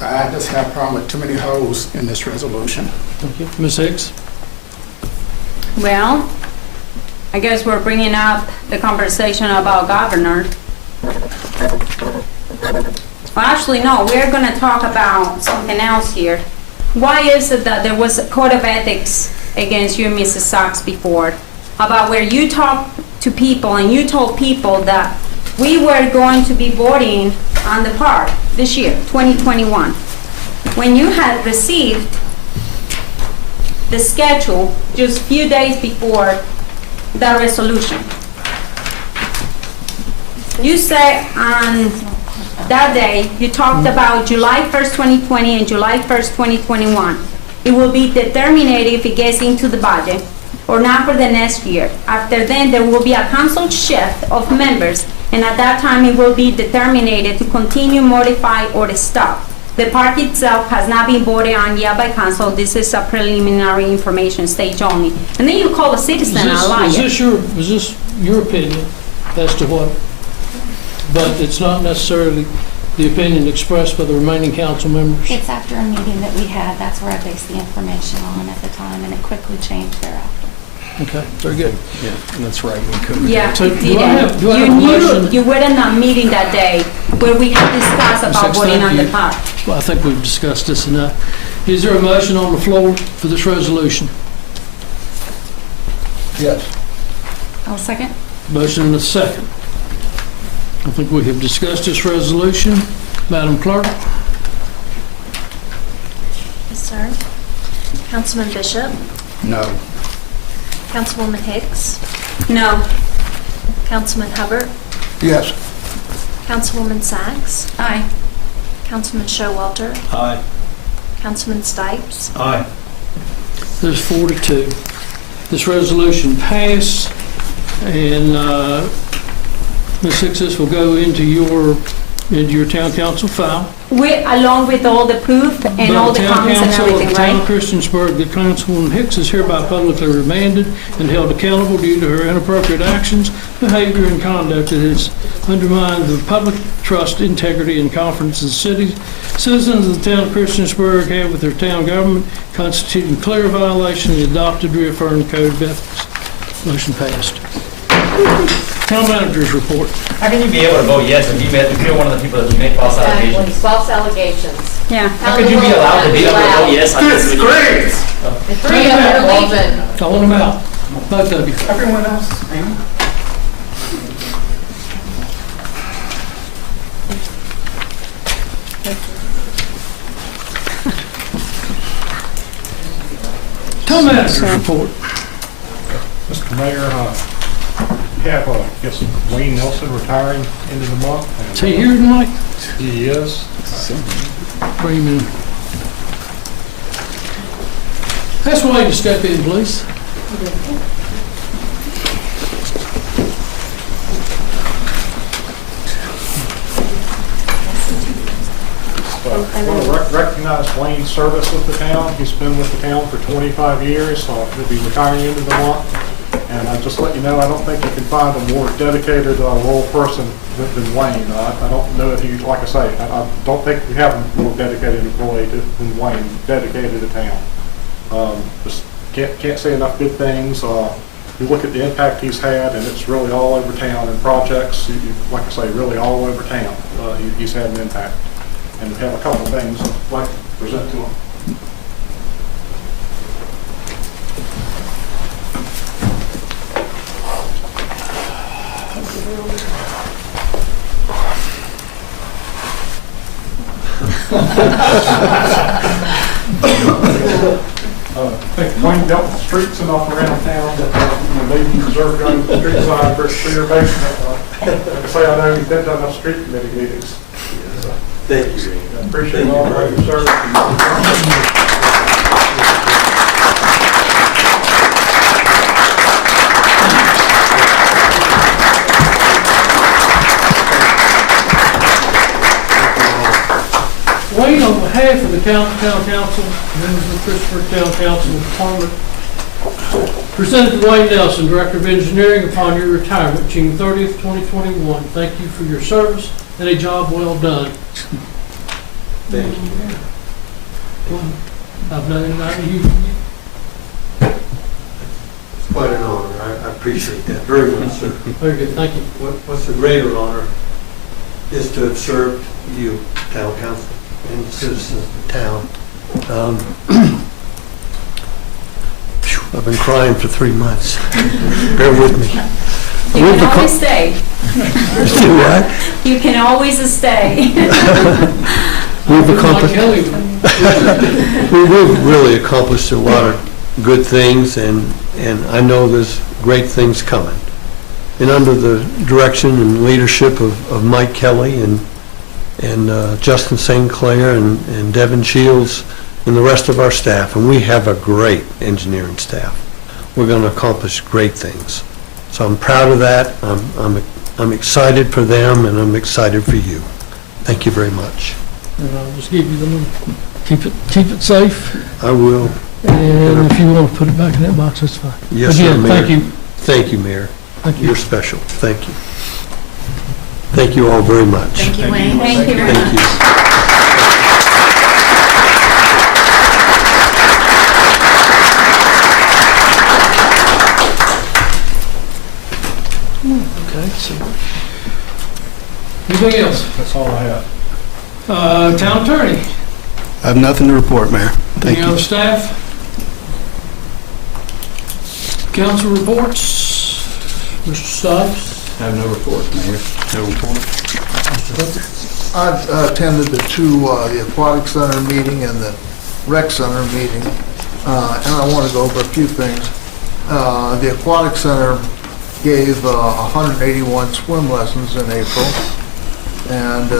I just have a problem with too many holes in this resolution. Thank you. Ms. Hicks? Well, I guess we're bringing up the conversation about governor. Well, actually, no, we're going to talk about something else here. Why is it that there was a code of ethics against you and Mrs. Sachs before, about where you talked to people and you told people that we were going to be voting on the park this year, 2021, when you had received the schedule just a few days before the resolution? You said on that day, you talked about July 1st, 2020 and July 1st, 2021. It will be determined if it gets into the budget or not for the next year. After then, there will be a council shift of members, and at that time, it will be determined to continue, modify, or to stop. The park itself has not been voted on yet by council. This is a preliminary information stage only. And then you call a citizen a liar. Is this your opinion as to what? But it's not necessarily the opinion expressed by the remaining council members? It's after a meeting that we had. That's where I based the information on at the time, and it quickly changed thereafter. Okay, very good. Yeah, that's right. We couldn't. Yeah, So it do I have a You knew, motion? you were in that meeting that day where we had discussed Ms. about Hicks, voting thank on the you. park. Well, I think we've discussed this enough. Is there a motion on the floor for this resolution? Yes. I'll second. Motion and a second. I think we have discussed this resolution. Madam Clerk? Yes, sir. Councilman Bishop, No. Councilwoman Hicks, No. Councilman Hubbard, Yes. Councilwoman Sachs, Aye. Councilman Showalter, Aye. Councilman Stipes, Aye. There's 4 to 2. This resolution passed, and Ms. Hicks, this will go into your town council file. Along with all the proof and all the comments and everything, The town right? of Christiansburg, that Councilwoman Hicks is hereby publicly remanded and held accountable due to her inappropriate actions, behavior, and conduct that has undermined the public trust, integrity, and confidence of the citizens of the town of Christiansburg have with their town government, constituting clear violation of the adopted reaffirmed code of ethics. Motion passed. Town manager's report. How can you be able to vote yes if you're one of the people that make false allegations? False allegations. Yeah. How could you be allowed to be able to vote yes on this? The three of them are leaving. Call them out, both of you. Everyone else, Amy? Town manager's report. Mr. Mayor, have, I guess, Wayne Nelson retiring end of the month. Is he here tonight? He is. Bring him in. Ask Wayne to step in, please. I want to recognize Wayne's service with the town. He's been with the town for 25 years, so he'll be retiring into the month. And I just let you know, I don't think you can find a more dedicated, loyal person than Wayne. I don't know if you, like I say, I don't think we have a more dedicated employee than Wayne, dedicated to town. Just Can't say enough good things. You look at the impact he's had, and it's really all over town in projects. Like I say, really all over town. He's had an impact. And we have a couple of things I'd like to present to him. I think cleaned up the streets enough around town that maybe you deserve going to the street side for your basement. Like I say, I know you've been to enough street committee meetings. Thank you. I appreciate all of your service. Wayne, on behalf of the town council, members of the Christiansburg Town Council Department, presented to Wayne Nelson, Director of Engineering, upon your retirement, June 30th, 2021. Thank you for your service and a job well done. Thank you. I've known you. It's quite an honor. I appreciate that very much, sir. Very good, thank you. What's a greater honor is to have served you, town council, and the citizens of the town. I've been crying for 3 months. Bear with me. You can always stay. Do what? You can always stay. We've really accomplished a lot of good things, and I know there's great things coming. And under the direction and leadership of Mike Kelly and Justin St. Clair and Devin Shields and the rest of our staff, and we have a great engineering staff, we're going to accomplish great things. So I'm proud of that. I'm excited for them, and I'm excited for you. Thank you very much. And I'll just give you the money. Keep it safe. I will. And if you want to put it back in that box, that's fine. Yes, sir, Again, Mayor. thank you. Thank you, Mayor. Thank you. You're special. Thank you. Thank you all very much. Thank you, Wayne. Thank you very Thank much. you. Okay, so. Anything else? That's all I have. Town attorney, I have nothing to report, Mayor. Thank any you. other staff? Council reports? Mr. Stubbs? I have no report, Mayor. No report. I attended the Aquatic Center meeting and the Rec Center meeting, and I want to go over a few things. The Aquatic Center gave 181 swim lessons in April, and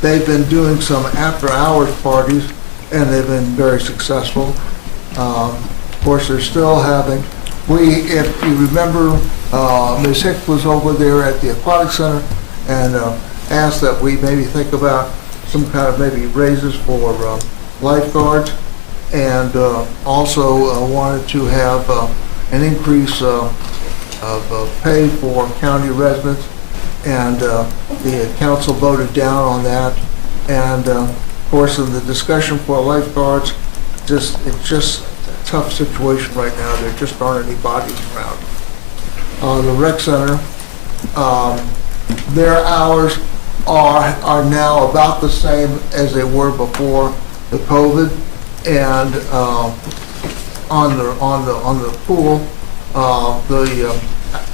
they've been doing some after-hours parties, and they've been very successful. Of course, they're still having, if you remember, Ms. Hicks was over there at the Aquatic Center and asked that we maybe think about some kind of maybe raises for lifeguards, and also wanted to have an increase of pay for county residents, and the council voted down on that. And of course, in the discussion for lifeguards, it's just a tough situation right now. There just aren't any bodies around. The rec center, their hours are now about the same as they were before the COVID, and on the pool, the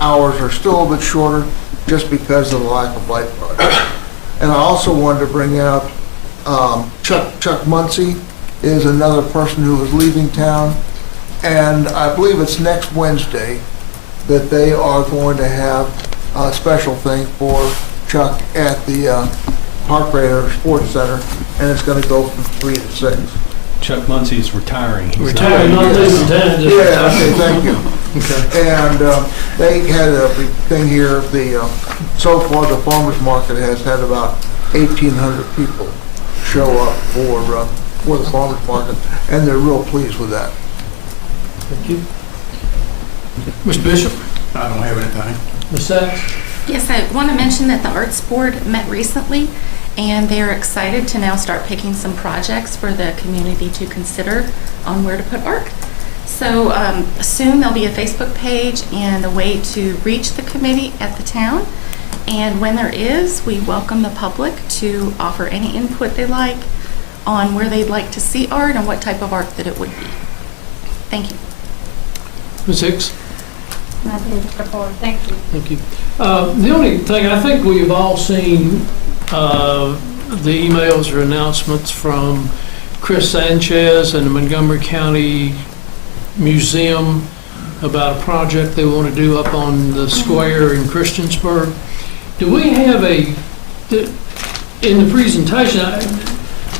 hours are still a bit shorter just because of the lack of lifeguards. And I also wanted to bring out Chuck Muncie is another person who is leaving town, and I believe it's next Wednesday that they are going to have a special thing for Chuck at the Park Raider Sports Center, and it's going to go from 3 to 6. Chuck Muncie is retiring. He's Retiring, not leaving town. just Yeah, okay, retiring. thank you. Okay. And they had a big thing here, so far the farmer's market has had about 1,800 people show up for the farmer's market, and they're real pleased with that. Thank you. Ms. Bishop? I don't have anything. Ms. Sachs? Yes, I want to mention that the Arts Board met recently, and they're excited to now start picking some projects for the community to consider on where to put art. So soon there'll be a Facebook page and a way to reach the committee at the town. And when there is, we welcome the public to offer any input they like on where they'd like to see art and what type of art that it would be. Thank you. Ms. Hicks? Nothing to report. Thank you. Thank you. The only thing, I think we've all seen the emails or announcements from Chris Sanchez and the Montgomery County Museum about a project they want to do up on the square in Christiansburg. Do we have in the presentation,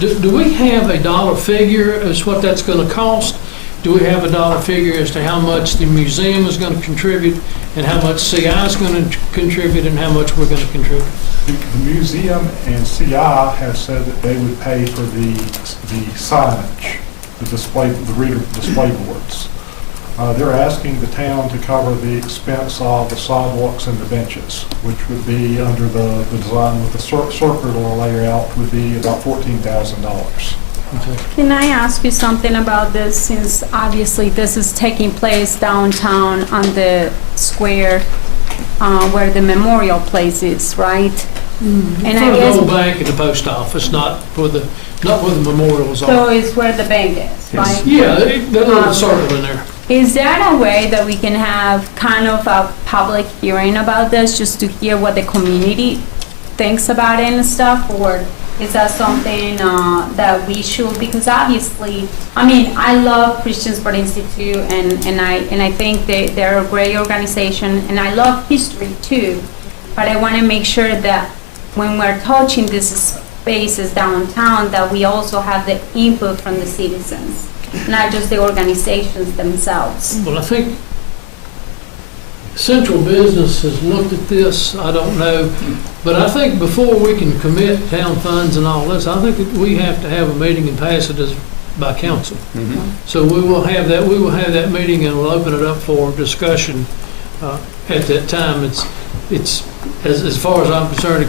do we have a dollar figure as what that's going to cost? Do we have a dollar figure as to how much the museum is going to contribute and how much CI is going to contribute and how much we're going to contribute? The museum and CI have said that they would pay for the signage, the reader display boards. They're asking the town to cover the expense of the sidewalks and the benches, which would be under the design with the circular layout would be about $14,000. Can I ask you something about this, since obviously this is taking place downtown on the square where the memorial place is, right? And In front of the old bank and the post office, not where the memorials are. So it's where the bank is, right? Yeah, the little circle in there. Is there a way that we can have kind of a public hearing about this, just to hear what the community thinks about it and stuff, or is that something that we should? Because obviously, I mean, I love Christiansburg Institute, and I think they're a great organization, and I love history too. But I want to make sure that when we're touching these spaces downtown, that we also have the input from the citizens, not just the organizations themselves. Well, I think Central Business has looked at this, I don't know, but I think before we can commit town funds and all this, I think that we have to have a meeting and pass it by council. So we will have that meeting and we'll open it up for discussion at that time. It's as far as I'm concerned,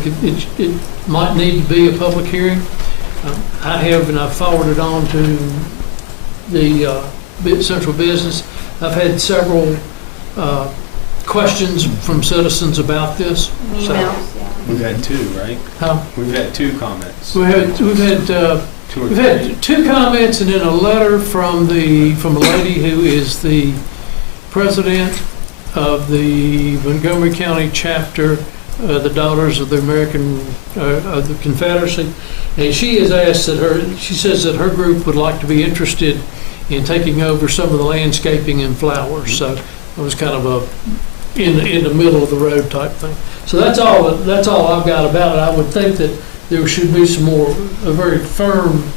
it might need to be a public hearing. I've forwarded on to the Central Business. I've had several questions from citizens about this. Emails, yeah. We've had two, right? Huh? We've had two comments. We've had two comments and then a letter from a lady who is the president of the Montgomery County chapter, the Daughters of the American of the Confederacy, and she has asked she says that her group would like to be interested in taking over some of the landscaping and flowers. So it was kind of in the middle of the road type thing. So that's all I've got about it. I would think that there should be a very firm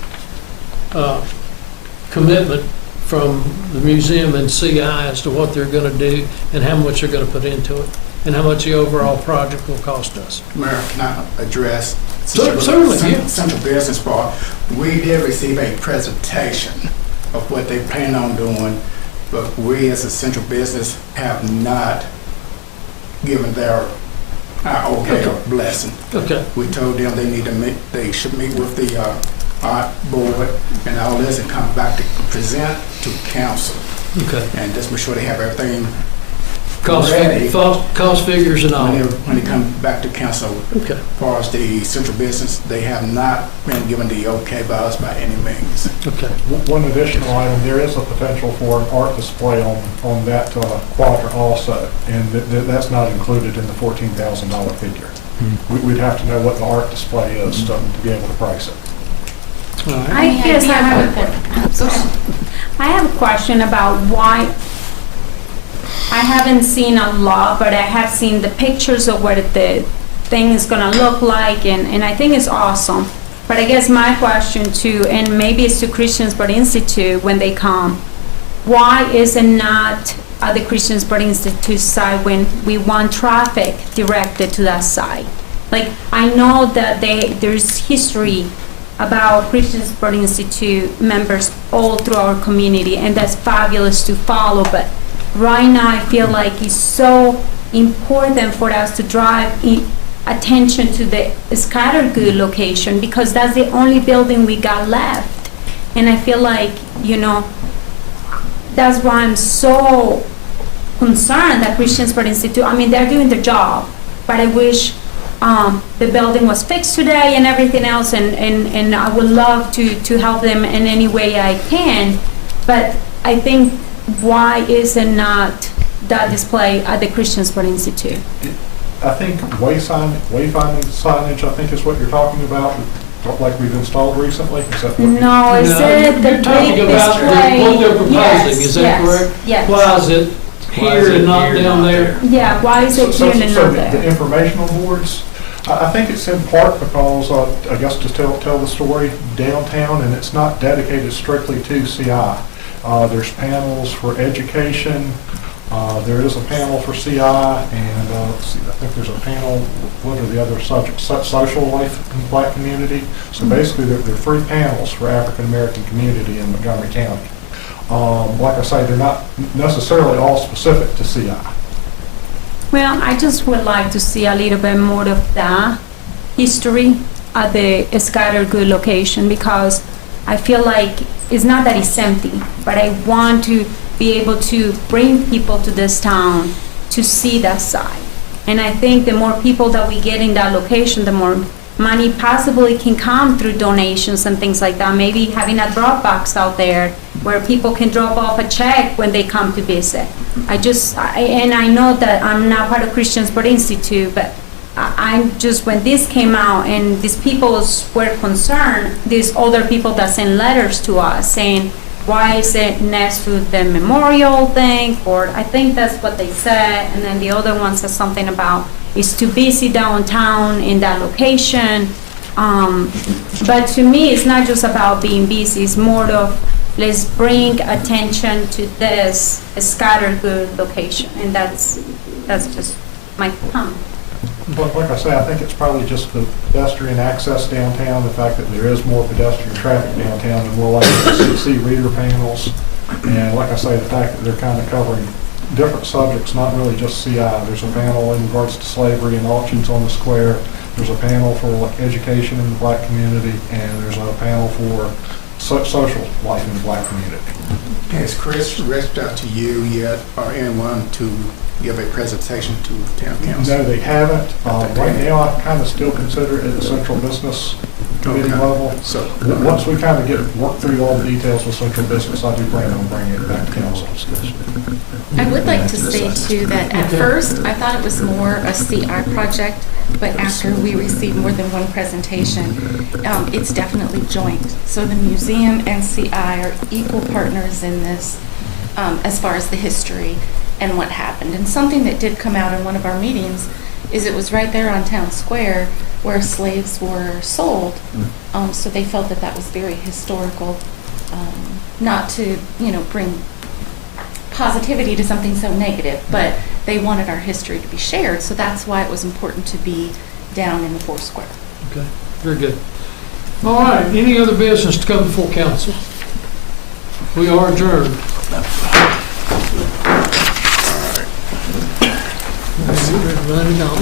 commitment from the museum and CI as to what they're going to do and how much they're going to put into it and how much the overall project will cost us. Mayor, can I address? Certainly, yeah. Central Business Park, we did receive a presentation of what they plan on doing, but we as a central business have not given our okay or blessing. Okay. We told them they should meet with the art board and all this and come back to present to council. Okay. And just make sure they have everything Cost figures and all. when they come back to council. Okay. As far as the central business, they have not been given the okay by us by any means. Okay. One additional item, there is a potential for an art display on that quadrant also, and that's not included in the $14,000 figure. We'd have to know what the art display is to be able to price it. I guess I have a question about why. I haven't seen a lot, but I have seen the pictures of what the thing is going to look like, and I think it's awesome. But I guess my question too, and maybe it's to Christiansburg Institute when they come, why is it not at the Christiansburg Institute side when we want traffic directed to that side? Like, I know that there's history about Christiansburg Institute members all through our community, and that's fabulous to follow, but right now I feel like it's so important for us to drive attention to the Scattergood location, because that's the only building we got left. And I feel like, that's why I'm so concerned that Christiansburg Institute, I mean, they're doing their job, but I wish the building was fixed today and everything else, and I would love to help them in any way I can, but I think why is it not that display at the Christiansburg Institute? I think wayfinding signage, I think is what you're talking about, like we've installed recently. Is that what No, is it the You're talking big about display? what they're proposing, Yes, is that yes, correct? yes. Why is it here and not down there? Yeah, why is it here and So not the there? informational boards, I think it's in part because, I guess to tell the story, downtown, and it's not dedicated strictly to CI. There's panels for education, there is a panel for CI, and let's see, I think there's a panel, what are the other subjects, social life in the black community. So basically, there are 3 panels for African-American community in Montgomery County. Like I say, they're not necessarily all specific to CI. Well, I just would like to see a little bit more of that history at the scattered good location, because I feel like it's not that it's empty, but I want to be able to bring people to this town to see that side. And I think the more people that we get in that location, the more money possibly can come through donations and things like that. Maybe having a drop box out there where people can drop off a check when they come to visit. And I know that I'm not part of Christiansburg Institute, but I'm just, when this came out and these people were concerned, these other people that send letters to us saying, why is it next to the memorial thing? Or I think that's what they said. And then the other one said something about it's too busy downtown in that location. But to me, it's not just about being busy. It's more of, let's bring attention to this scattered good location. And that's just my comment. But like I say, I think it's probably just the pedestrian access downtown, the fact that there is more pedestrian traffic downtown, and we're likely to see reader panels. And like I say, the fact that they're kind of covering different subjects, not really just CI. There's a panel in regards to slavery and auctions on the square. There's a panel for like education in the black community, and there's a panel for social life in the black community. Has Chris reached out to you yet, or anyone, to give a presentation to town council? No, they haven't. Right now, I kind of still consider it at the central business committee level. So Once we kind of work through all the details with central business, I do plan on bringing it back to council discussion. I would like to say too that at first, I thought it was more a CI project, but after we received more than one presentation, it's definitely joint. So the museum and CI are equal partners in this as far as the history and what happened. And something that did come out in one of our meetings is it was right there on Town Square where slaves were sold. So they felt that that was very historical, not to, bring positivity to something so negative, but they wanted our history to be shared. So that's why it was important to be down in the Four Square. Okay, very good. All right, any other business to come before council? We are adjourned. Running on.